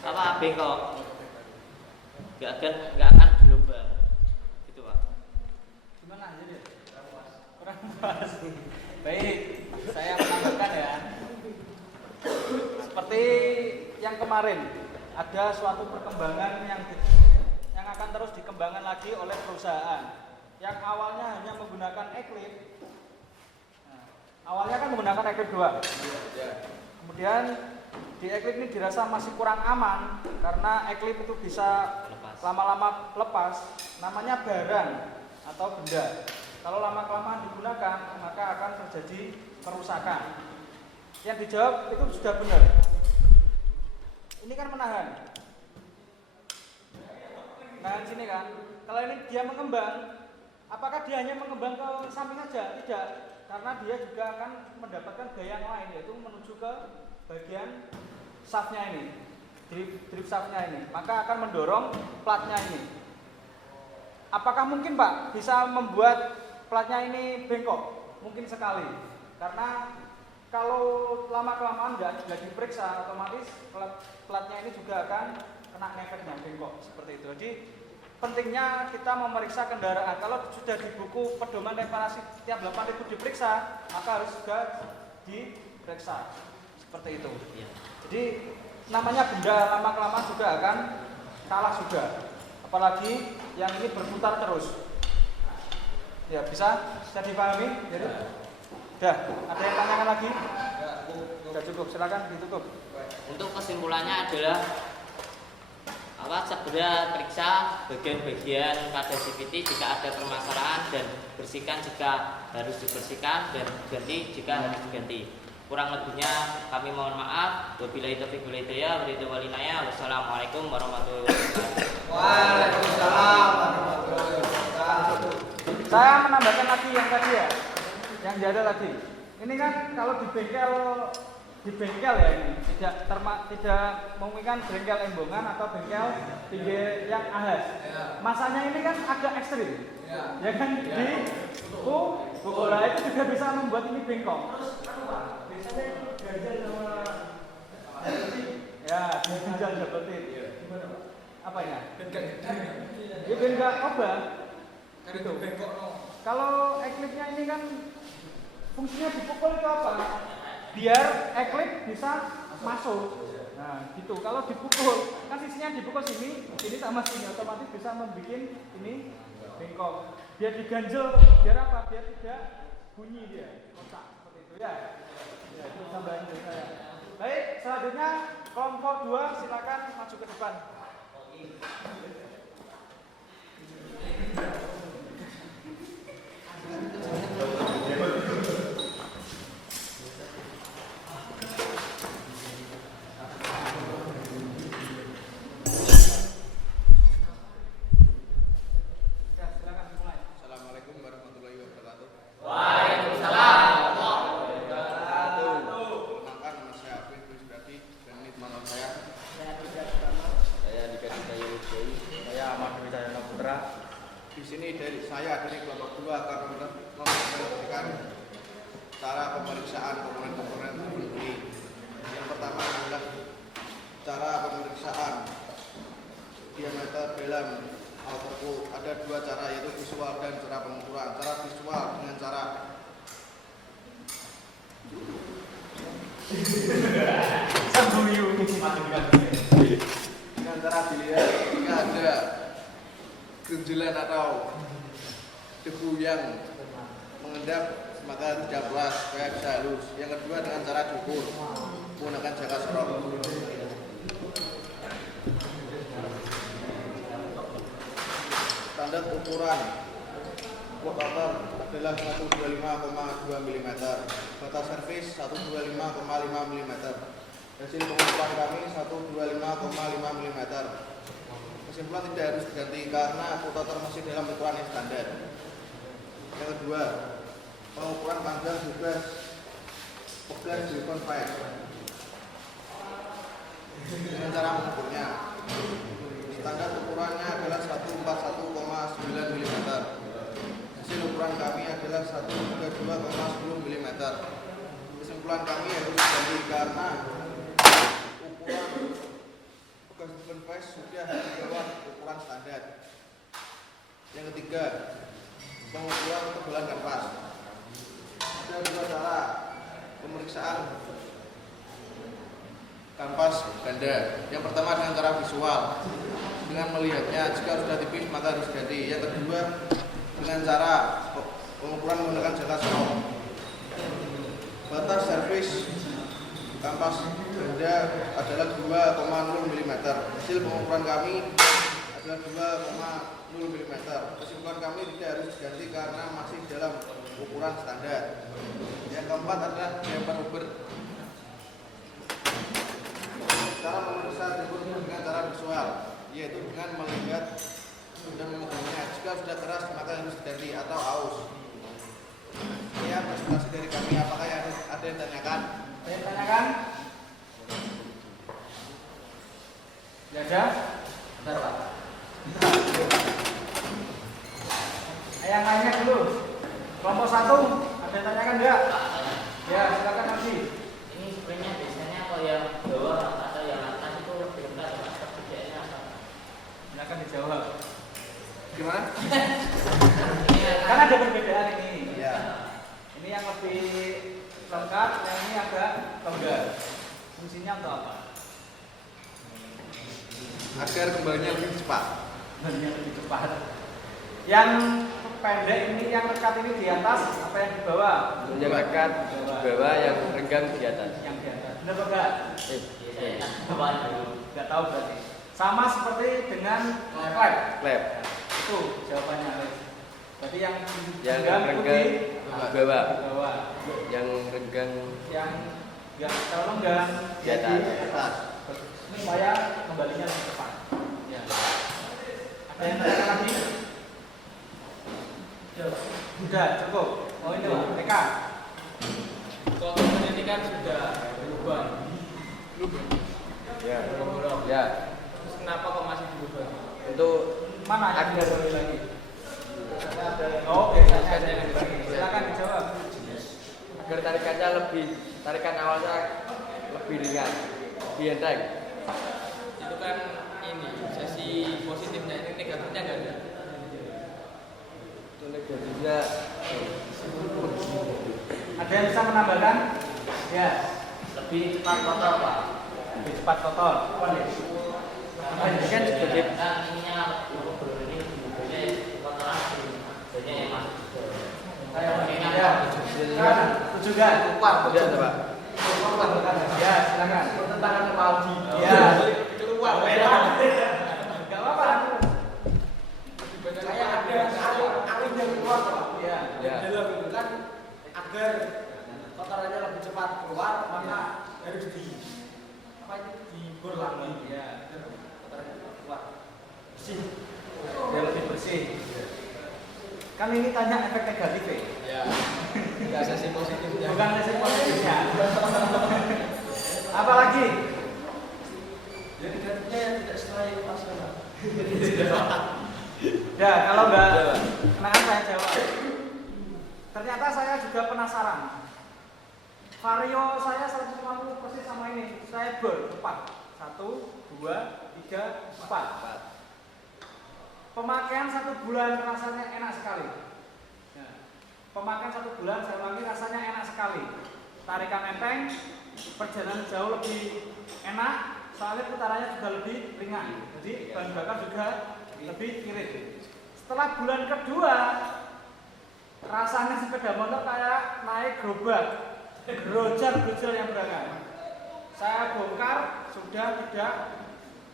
apa bengkok, nggak akan gelombang gitu Pak. Gimana jadi? Kurang pas. Baik, saya menambahkan ya. Seperti yang kemarin ada suatu perkembangan yang akan terus dikembangkan lagi oleh perusahaan yang awalnya hanya menggunakan Eclipse. Nah, awalnya kan menggunakan Eclipse 2. Kemudian di Eclipse ini dirasa masih kurang aman karena Eclipse itu bisa lama-lama lepas, namanya barang atau benda. Kalau lama-kelamaan digunakan maka akan terjadi kerusakan. Yang dijawab itu sudah benar. Ini kan menahan sini kan. Kalau ini dia mengembang, apakah dia hanya mengembang ke samping saja? Tidak, karena dia juga akan mendapatkan gaya yang lain, yaitu menuju ke bagian shaftnya ini, drip shaftnya ini, maka akan mendorong platnya ini. Apakah mungkin Pak bisa membuat platnya ini bengkok? Mungkin sekali, karena kalau lama-kelamaan nggak diperiksa, otomatis platnya ini juga akan kena ngefeknya bengkok seperti itu. Jadi pentingnya kita memeriksa kendaraan. Kalau sudah di buku pedoman reparasi tiap 8.000 diperiksa, maka harus juga diperiksa seperti itu. Jadi namanya benda lama-kelamaan juga akan kalah juga. Apalagi yang ini berputar terus. Ya bisa dipahami? Jadi udah, ada yang tanyakan lagi? Sudah cukup, silakan ditutup. Untuk kesimpulannya adalah segera periksa bagian-bagian capacitivity jika ada permasalahan dan bersihkan jika harus dibersihkan dan ganti jika harus diganti. Kurang lebihnya kami mohon maaf. Wabillahi taufiq wal hidayah. Wassalamualaikum warahmatullahi wabarakatuh. Waalaikumsalam warahmatullahi wabarakatuh. Saya menambahkan lagi yang tadi ya, yang ada tadi. Ini kan kalau di bengkel ya ini tidak memungkinkan bengkel embongan atau bengkel tinggi yang ahas. Masanya ini kan agak ekstrim, ya kan di bola itu juga bisa membuat ini bengkok. Biasanya ganjal sama ya ganjal seperti itu. Apa ya? Ya bengkel obah. Gitu. Kalau Eclipse-nya ini kan fungsinya dipukul itu apa? Biar Eclipse bisa masuk. Nah, gitu. Kalau dipukul, kan sisinya dipukul sini sama sini, otomatis bisa membuat ini bengkok. Biar diganjel, biar apa? Biar tidak bunyi dia. Kotak seperti itu ya. Ya, itu tambahan dari saya. Baik, selanjutnya kelompok 2 silakan maju ke depan. Di sini dari kelompok 2 akan memberikan cara pemeriksaan komponen-komponen ini. Yang pertama adalah cara pemeriksaan diameter dalam outercoat. Ada 2 cara, yaitu visual dan cara pengukuran. Cara visual dengan cara dilihat jika ada genjelan atau debu yang mengendap maka tidak pelas supaya bisa halus. Yang kedua dengan cara cukur menggunakan jaka serong. Standar ukuran quotator adalah 125,2 mm, batas servis 125,5 mm. Hasil pengukuran kami 125,5 mm. Kesimpulan tidak harus diganti karena quotator masih dalam ukuran yang standar. Yang kedua, pengukuran panjang bebas pegas driven pipe dengan cara mengukurnya. Standar ukurannya adalah 141,9 mm. Hasil ukuran kami adalah 132,10 mm. Kesimpulan kami harus diganti diganti karena ukuran bekas driven face sudah di bawah ukuran standar. Yang ketiga, pengukuran ketebalan kanvas. Ada dua cara pemeriksaan kanvas ganda. Yang pertama dengan cara visual, dengan melihatnya jika sudah tipis maka harus ganti. Yang kedua dengan cara pengukuran menggunakan jangka stop. Batas servis kanvas ganda adalah 2,0 mm. Hasil pengukuran kami adalah 2,0 mm. Kesimpulan kami tidak harus diganti karena masih dalam ukuran standar. Yang keempat adalah diameter uber. Cara memeriksa tribun dengan cara visual, yaitu dengan melihat dan memegangnya. Jika sudah keras maka harus diganti atau aus. Ya, presentasi dari kami. Apakah ada yang tanyakan? Ada yang tanyakan? Ya ada? Bentar Pak. Yang nanya dulu. Kelompok 1, ada yang tanyakan enggak? Ya, silakan nanti. Ini sebenarnya biasanya kalau yang bawah atau yang atas itu lebih dekat dengan perbedaannya apa? Silakan dijawab. Gimana? Karena ada perbedaan ini. Ya. Ini yang lebih lengkap, yang ini agak tenggal. Fungsinya untuk apa? Agar kembalinya lebih cepat. Kembalinya lebih cepat. Yang pendek ini, yang rekat ini di atas, apa yang di bawah? Yang rekat di bawah, yang renggang di atas. Yang di atas. Benar enggak? Bawaan dulu. Enggak tahu berarti. Sama seperti dengan klep. Klep. Itu jawabannya. Berarti yang Renggang di bawah. Yang renggang yang kalau lenggang di atas. Supaya kembalinya lebih cepat. Ya. Ada yang tanyakan lagi? Sudah cukup. Oh ini Pak, Eka. Kotoran ini kan sudah berubah. Ya. Ya. Terus kenapa kok masih berubah? Untuk Mana yang tidak boleh lagi? Oh, oke, silakan dijawab. agar tarikan awalnya lebih ringan, lebih enteng. Itu kan ini sesi positifnya, ini negatifnya nggak ada. Untuk negatifnya Ada yang bisa menambahkan? Ya, Lebih cepat kotor Pak. lebih cepat kotor. ini kan sebagai Ininya ini bukunya kotoran banyak yang masuk. Ya, itu juga. Pak. Ya, silakan. Tangan Maldi. Ya, Keluar. nggak apa-apa. Kayak ada angin yang keluar Pak. Ya, Ya. Dalam itu kan agar kotorannya lebih cepat keluar maka harus dibor lagi. ya, Kotorannya cepat keluar. bersih. Biar lebih bersih. Kan ini tanya efek negatif ya. Ya, nggak sesi positifnya. Bukan sesi positifnya. Apalagi? Ya negatifnya yang tidak sesuai pasangan. Ya, kalau enggak kenangan saya jawab. Ternyata saya juga penasaran. Vario saya 150 persis sama ini. Saya bor 4. 1, 2, 3, 4. Pemakaian 1 bulan rasanya enak sekali. Pemakaian 1 bulan saya ulangi rasanya enak sekali. Tarikan enteng, perjalanan jauh lebih enak, soalnya putarannya juga lebih ringan. Jadi bahan bakar juga lebih irit. Setelah bulan kedua, rasanya sepeda motor kayak naik gerobak, grojol yang berangan. Saya bongkar sudah tidak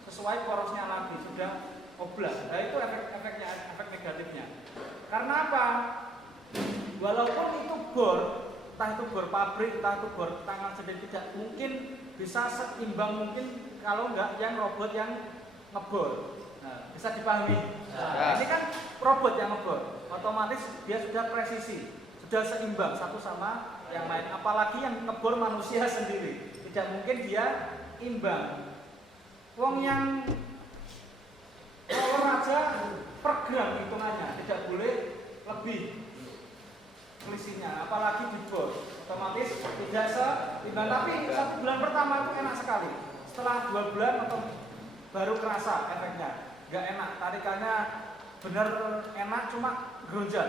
sesuai porosnya lagi, sudah oblas. Nah itu efek negatifnya. Karena apa? Walaupun itu bor, entah itu bor pabrik, entah itu bor tangan sendiri, tidak mungkin bisa seimbang mungkin kalau enggak yang robot yang ngebor. Nah, bisa dipahami? Nah, ini kan robot yang ngebor, otomatis dia sudah presisi, sudah seimbang satu sama yang lain. Apalagi yang ngebor manusia sendiri, tidak mungkin dia imbang. Wong yang roller aja per gram hitungannya, tidak boleh lebih selisihnya, apalagi di bor. otomatis tidak seimbang. Tapi 1 bulan pertama itu enak sekali. Setelah 2 bulan atau baru kerasa efeknya. Nggak enak, tarikannya benar enak, cuma geronjal,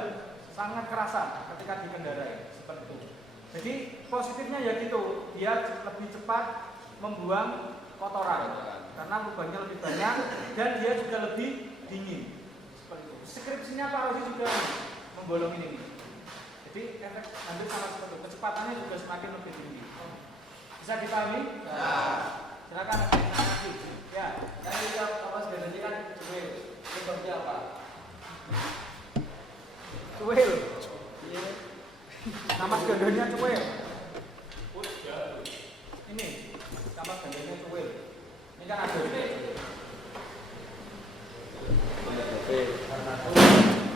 sangat kerasa ketika dikendarai seperti itu. Jadi positifnya ya gitu, dia lebih cepat membuang kotoran karena bebannya lebih banyak dan dia juga lebih dingin. Seperti itu. Deskripsinya Pak Rosi juga membolongin ini. Jadi efek hampir sama seperti itu. Kecepatannya juga semakin lebih tinggi. Bisa dipahami? Ya. Silakan lagi. Ya. Kan kita kapas gadanya kan cuil. Seperti apa? Cuil. Nama gandanya cuil. Ini nama gandanya cuil. Ini kan ada.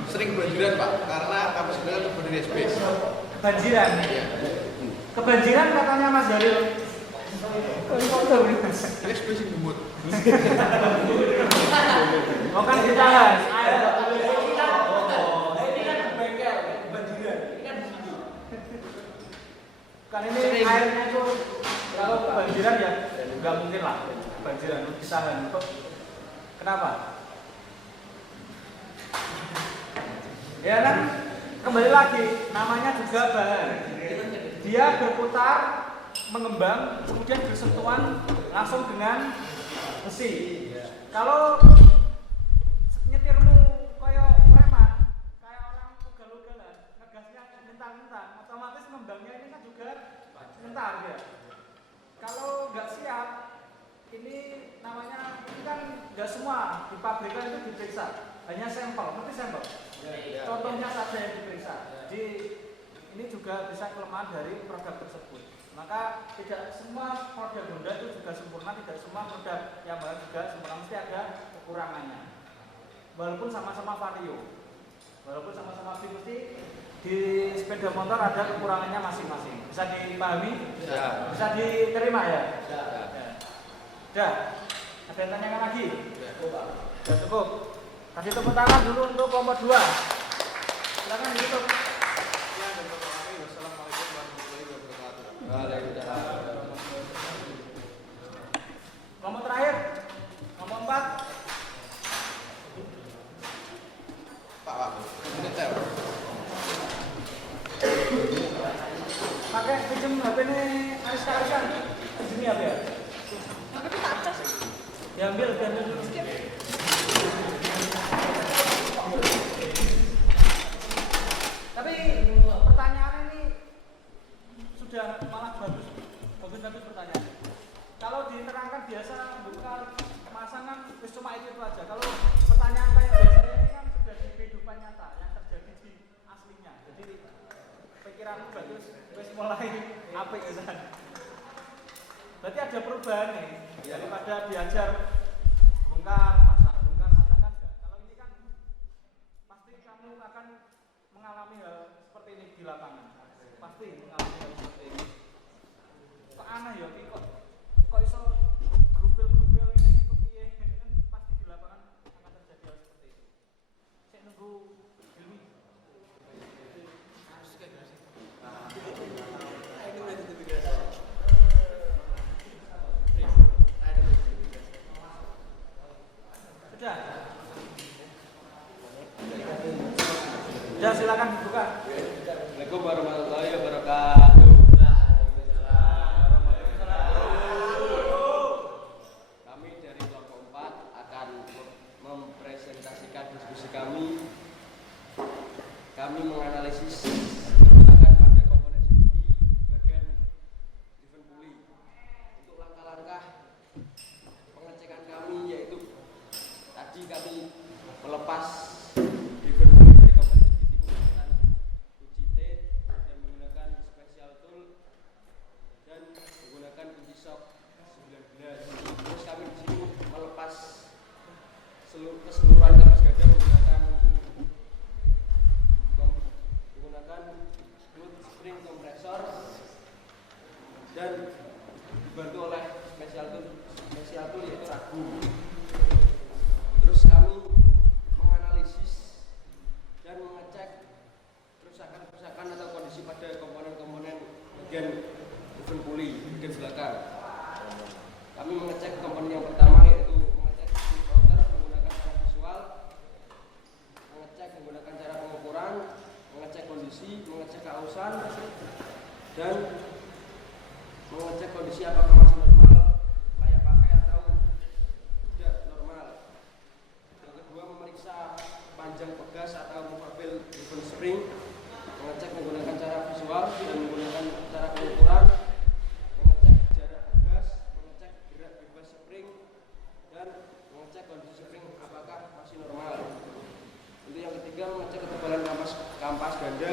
Sering kebanjiran Pak, karena kampus kita itu berdiri space. Kebanjiran. Kebanjiran katanya Mas Daril. Ini space yang gemut. Oh kan ditahan. Kan ini airnya itu kalau kebanjiran ya nggak mungkin lah kebanjiran ditahan. Kenapa? Ya kan kembali lagi namanya juga bahan. Dia berputar, mengembang, kemudian bersentuhan langsung dengan besi. Kalau nyetirmu kayak preman, kayak orang ugal-ugalan, ngegasnya mentang-mentang, otomatis ngembangnya ini kan juga mentar ya. Kalau nggak siap, ini namanya ini kan nggak semua di pabrikan itu diperiksa, hanya sampel, nanti sampel. Contohnya saja yang diperiksa. Jadi ini juga bisa kelemahan dari produk tersebut. Maka tidak semua produk Honda itu juga sempurna, tidak semua produk Yamaha juga sempurna, mesti ada kekurangannya. Walaupun sama-sama Vario, walaupun sama-sama V, mesti di sepeda motor ada kekurangannya masing-masing. Bisa dipahami? Bisa diterima ya? Sudah. Ada yang tanyakan lagi? Sudah cukup. Kasih tepuk tangan dulu untuk kelompok 2. Silakan ditutup. Wassalamualaikum warahmatullahi wabarakatuh. Waalaikumsalam. Kelompok terakhir, kelompok 4. Pak, detail. Pakai pinjem HP ini Ariska. Pinjem apa ya? Diambil dulu. Tapi pertanyaan ini sudah malah bagus pertanyaan. Kalau diterangkan biasa buka pemasangan cuma itu aja. Kalau pertanyaan kayak biasa ini kan sudah di kehidupan nyata yang terjadi di aslinya. Jadi pikiranmu bagus, wis mulai apik ya. Berarti ada perubahan nih daripada diajar bongkar pasang enggak. Kalau ini kan pasti kamu akan mengalami hal seperti ini di lapangan. Pasti mengalami hal seperti ini. Kok aneh ya kok iso grupil ini piye kan pasti di lapangan akan terjadi hal seperti itu. Saya nunggu Hilmi. Sudah silakan dibuka. Assalamualaikum warahmatullahi wabarakatuh. Kami dari kelompok 4 akan mempresentasikan diskusi kami. Kami menganalisis kerusakan pada komponen CVT bagian driven pulley. Untuk langkah-langkah pengecekan kami yaitu tadi kami melepas driven pulley dari komponen CVT menggunakan kunci T dan menggunakan special tool dan menggunakan kunci shock 19. Terus kami di sini melepas keseluruhan kapas ganda menggunakan kondisi, mengecek keausan, dan mengecek kondisi apakah masih normal, layak pakai atau tidak normal. Yang kedua, memeriksa panjang pegas atau movable driven spring, mengecek menggunakan cara visual dan menggunakan cara pengukuran, mengecek jarak pegas, mengecek gerak bebas spring, dan mengecek kondisi spring apakah masih normal. Untuk yang ketiga, mengecek ketebalan kampas ganda.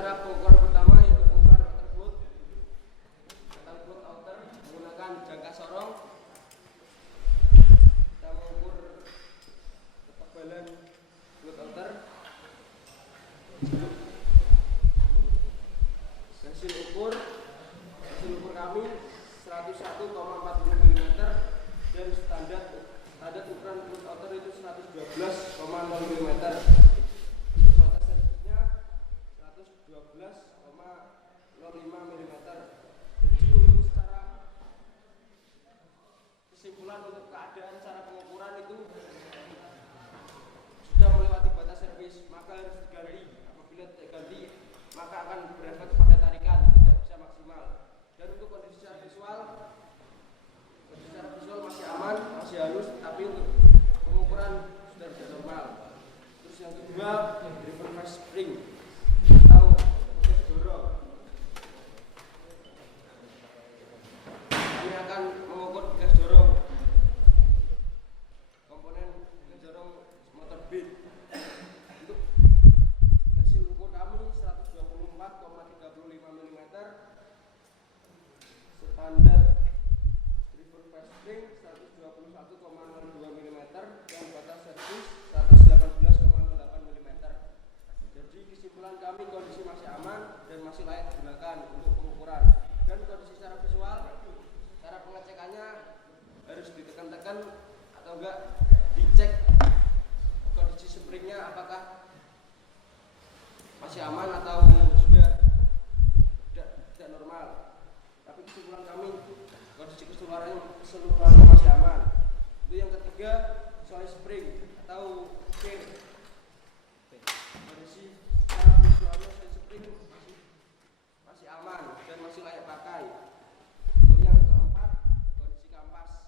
cara pengukuran pertama yaitu pengukuran outer boot atau boot outer menggunakan jangka sorong. Kita mengukur ketebalan boot outer. Hasil ukur kami 101,40 mm dan standar ukuran boot outer itu 112,0 mm. Untuk batas servisnya 112,05 mm. Jadi untuk secara kesimpulan untuk keadaan cara pengukuran itu sudah melewati batas servis, maka harus diganti. Apabila tidak ganti, maka akan berefek pada tarikan, tidak bisa maksimal. Dan untuk kondisi secara visual masih aman, masih halus, tapi untuk pengukuran sudah tidak normal. Terus yang kedua, driven fast spring atau gas dorong. Kami akan mengukur gas dorong, komponen gas dorong motor beat. Untuk hasil ukur kami 124,35 mm, standar driven fast spring 121,02 mm dan batas servis 118,08 mm. Jadi kesimpulan kami kondisi masih aman dan masih layak digunakan untuk pengukuran. Dan kondisi secara visual, cara pengecekannya harus ditekan-tekan atau enggak dicek kondisi springnya apakah masih aman atau sudah tidak normal. Tapi kesimpulan kami kondisi keseluruhannya masih aman. Itu yang ketiga, soal spring atau gear. Kondisi secara visualnya soal spring masih aman dan masih layak pakai. Untuk yang keempat, kondisi kampas.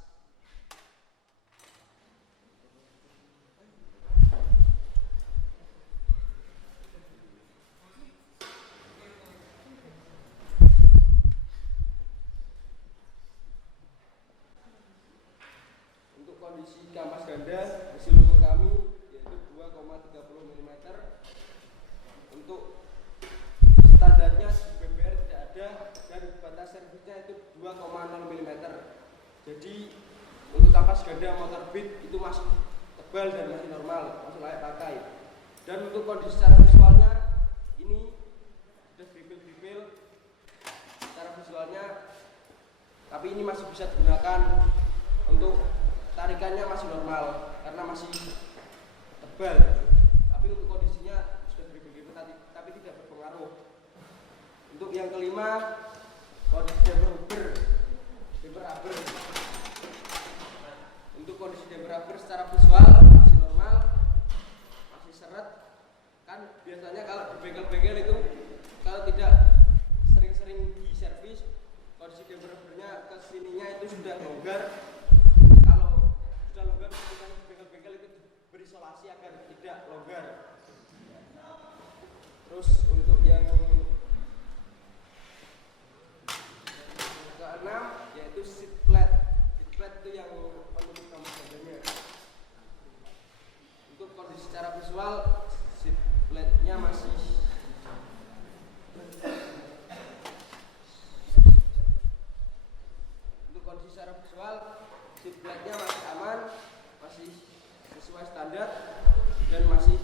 Kondisi kampas ganda hasil ukur kami yaitu 2,30 mm. Untuk standarnya BBR tidak ada dan batas servisnya itu 2,0 mm. Jadi untuk kampas ganda motor beat itu masih tebal dan masih normal, masih layak pakai. Dan untuk kondisi secara visualnya ini sudah gripil secara visualnya, tapi ini masih bisa digunakan untuk tarikannya masih normal karena masih tebal, tapi untuk kondisinya sudah gripil tapi tidak berpengaruh. Untuk yang kelima, kondisi damper rubber. Untuk kondisi damper rubber secara visual masih normal, masih seret. Kan biasanya kalau di bengkel-bengkel itu kalau tidak sering-sering di servis, kondisi damper rubbernya kesininya itu sudah longgar. Longgar, bengkel-bengkel itu berisolasi agar tidak longgar. Terus untuk yang keenam yaitu seat plate. Seat plate itu yang penutup kampas gandanya. Untuk kondisi secara visual seat plate-nya masih secara visual seat plate-nya masih aman, masih sesuai standar dan masih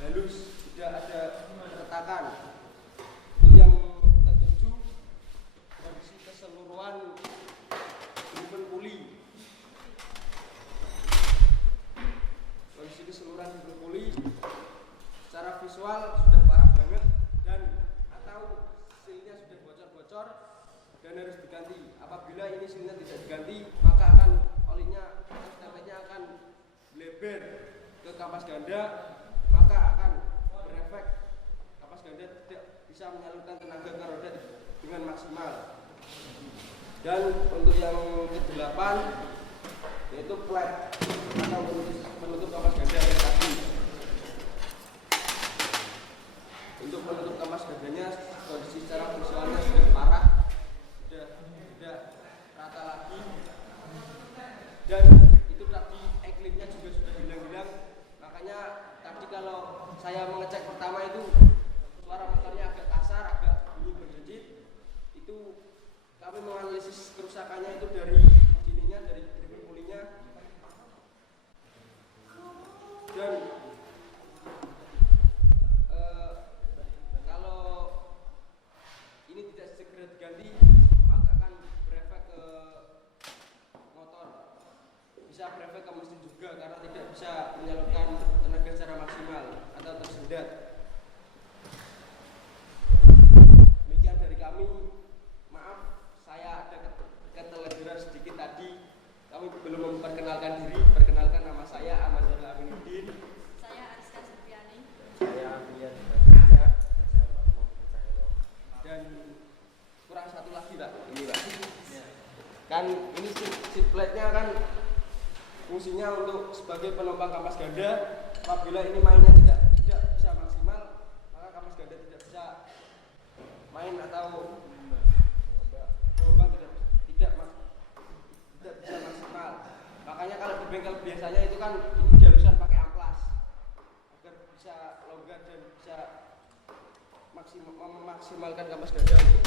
halus, tidak ada retakan. Untuk yang ketujuh, kondisi keseluruhan driven pulley. Kondisi keseluruhan driven pulley secara visual sudah parah banget dan atau sealnya sudah bocor-bocor dan harus diganti. Apabila ini sealnya tidak diganti, maka akan olinya atau stempelnya akan lebar ke kampas ganda, maka akan berefek kampas ganda tidak bisa menyalurkan tenaga ke roda dengan maksimal. Dan untuk yang ke-8 yaitu flat atau penutup kampas ganda yang tadi. Untuk penutup kampas gandanya kondisi secara visualnya sudah parah, sudah tidak rata lagi, dan itu tadi eklipnya juga sudah hilang-hilang. Makanya tadi kalau saya mengecek pertama itu suara motornya agak kasar. menganalisis kerusakannya itu dari ininya, dari driven pulley-nya. Dan kalau ini tidak segera diganti, maka akan berefek ke motor, bisa berefek ke mesin juga karena tidak bisa menyalurkan tenaga secara maksimal atau tersendat. Demikian dari kami. Maaf, saya ada keteledoran sedikit tadi. Kami belum memperkenalkan diri. Perkenalkan, nama saya Ahmad Aminuddin. Saya Ariska Supiani. Saya Amir. Dan kurang satu lagi Pak, ini Pak. Kan ini seat plate-nya kan fungsinya untuk sebagai penopang kampas ganda. Apabila ini mainnya tidak bisa maksimal, maka kampas ganda tidak bisa main atau mengembang tidak bisa maksimal. Makanya kalau di bengkel biasanya itu kan ini dihaluskan pakai amplas agar bisa longgar dan bisa memaksimalkan kampas ganda untuk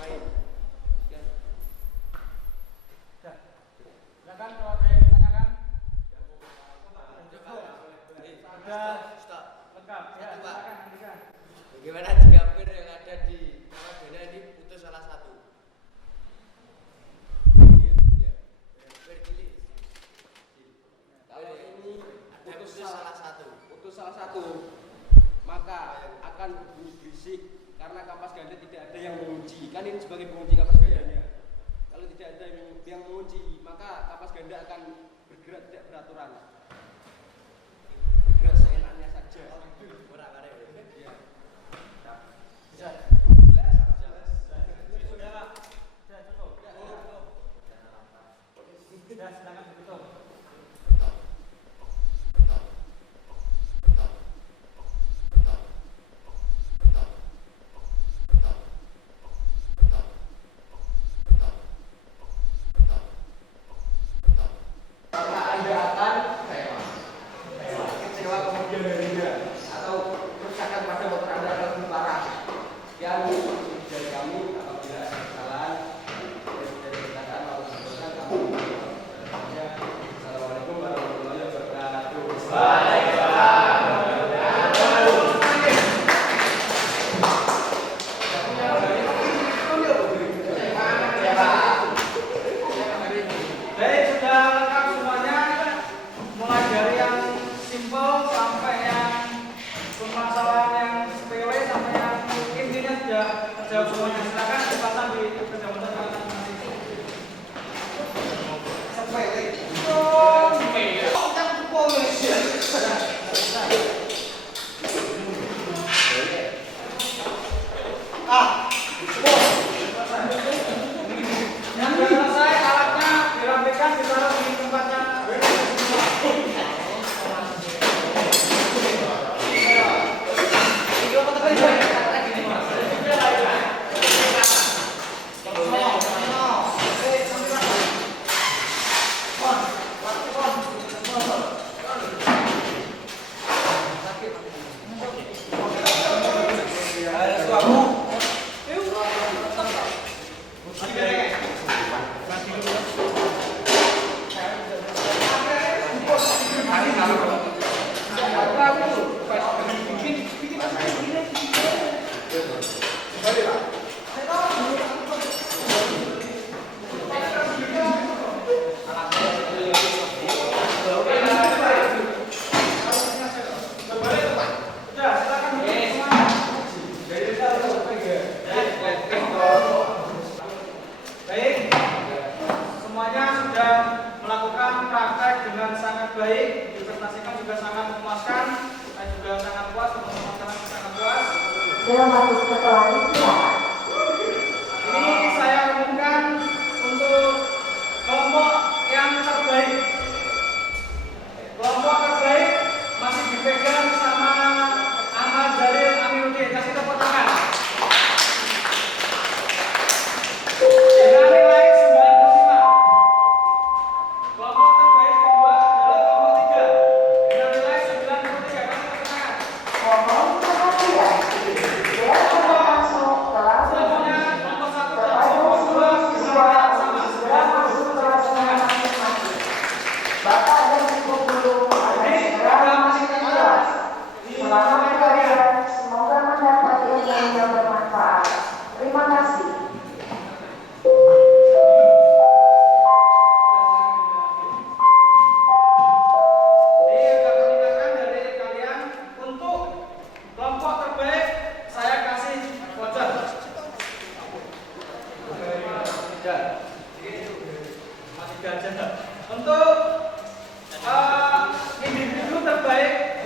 main. Ya. Silakan kalau ada yang ditanyakan. Sudah lengkap. Ya, silakan Andika. Bagaimana jika per yang ada di kampas ganda ini putus salah satu? Ya. Per ini. Kalau ini Putus salah satu, maka akan berbunyi berisik karena kampas ganda tidak ada yang mengunci. Kan ini sebagai pengunci kampas gandanya. Kalau tidak ada yang mengunci, maka kampas ganda akan bergerak tidak beraturan. Bergerak seenaknya saja. Ya. Bisa. Ya, silakan ditutup. Anda akan kecewa kemudian harinya atau kerusakan pada motor Anda akan lebih parah. Yang dari kami apabila ada kesalahan dari perkataan maupun perbuatan kami. Assalamualaikum warahmatullahi wabarakatuh. Baik, sudah lengkap semuanya. Mulai dari yang simple sampai yang permasalahan yang sepele sampai yang intinya sudah terjawab semuanya. Silakan dipasang di pejabat masing-masing. Yang sudah selesai alatnya dirapikan, ditaruh di tempatnya. Baik, semuanya sudah melakukan praktek dengan sangat baik, dipresentasikan juga sangat memuaskan, saya juga sangat puas, teman-teman sangat puas. Ini saya umumkan untuk kelompok yang terbaik. Kelompok terbaik masih dipegang sama Ahmad Jalil Aminuddin. Kasih tepuk tangan. Dengan nilai 95. Kelompok terbaik kedua adalah kelompok 3 dengan nilai 93. Kasih tepuk tangan. Kelompok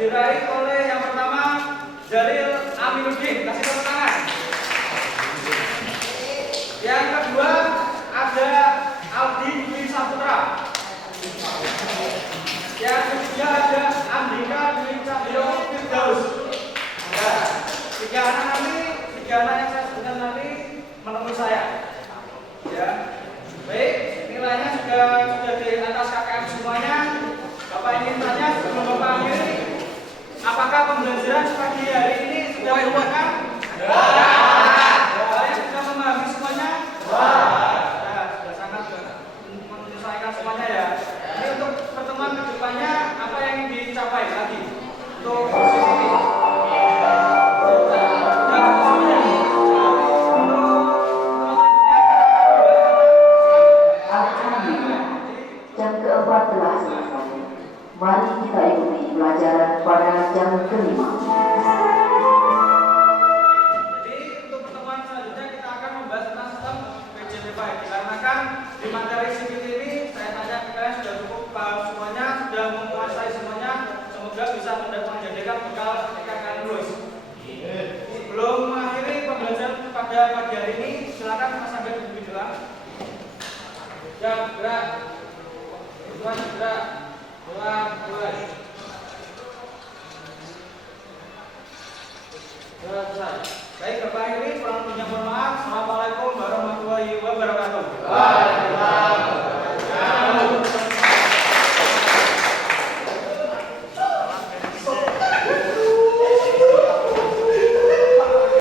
diraih oleh yang pertama Jalil Aminuddin, kasih tepuk tangan. Yang kedua ada Aldi Dwi Saputra. Yang ketiga ada Andika Dwi Cahyo Firdaus. Ya, tiga anak yang saya sebutkan nanti menemui saya. Ya, baik, nilainya sudah di atas KKM semuanya. Bapak ingin tanya sebelum Bapak akhiri, apakah pembelajaran pagi hari ini sudah dilakukan? Kalian sudah memahami semuanya? Ya, sudah sangat menyelesaikan semuanya ya. Ini untuk pertemuan kedepannya apa yang ingin dicapai lagi untuk proses ini? Jam ke-4 telah selesai. Mari kita ikuti pelajaran pada jam ke-5. Jadi untuk pertemuan selanjutnya kita akan membahas tentang sistem PJDP. Dikarenakan di materi CPT ini saya tanya ke kalian sudah cukup paham semuanya, sudah menguasai semuanya. Semoga bisa menjadikan bekal ketika kalian lulus. Sebelum mengakhiri pembelajaran pada pagi hari ini, silakan Mas Angga duduk dulu. Jam gerak, tuan gerak, pulang. Selesai. Baik, Bapak akhiri, kurang lebihnya mohon maaf.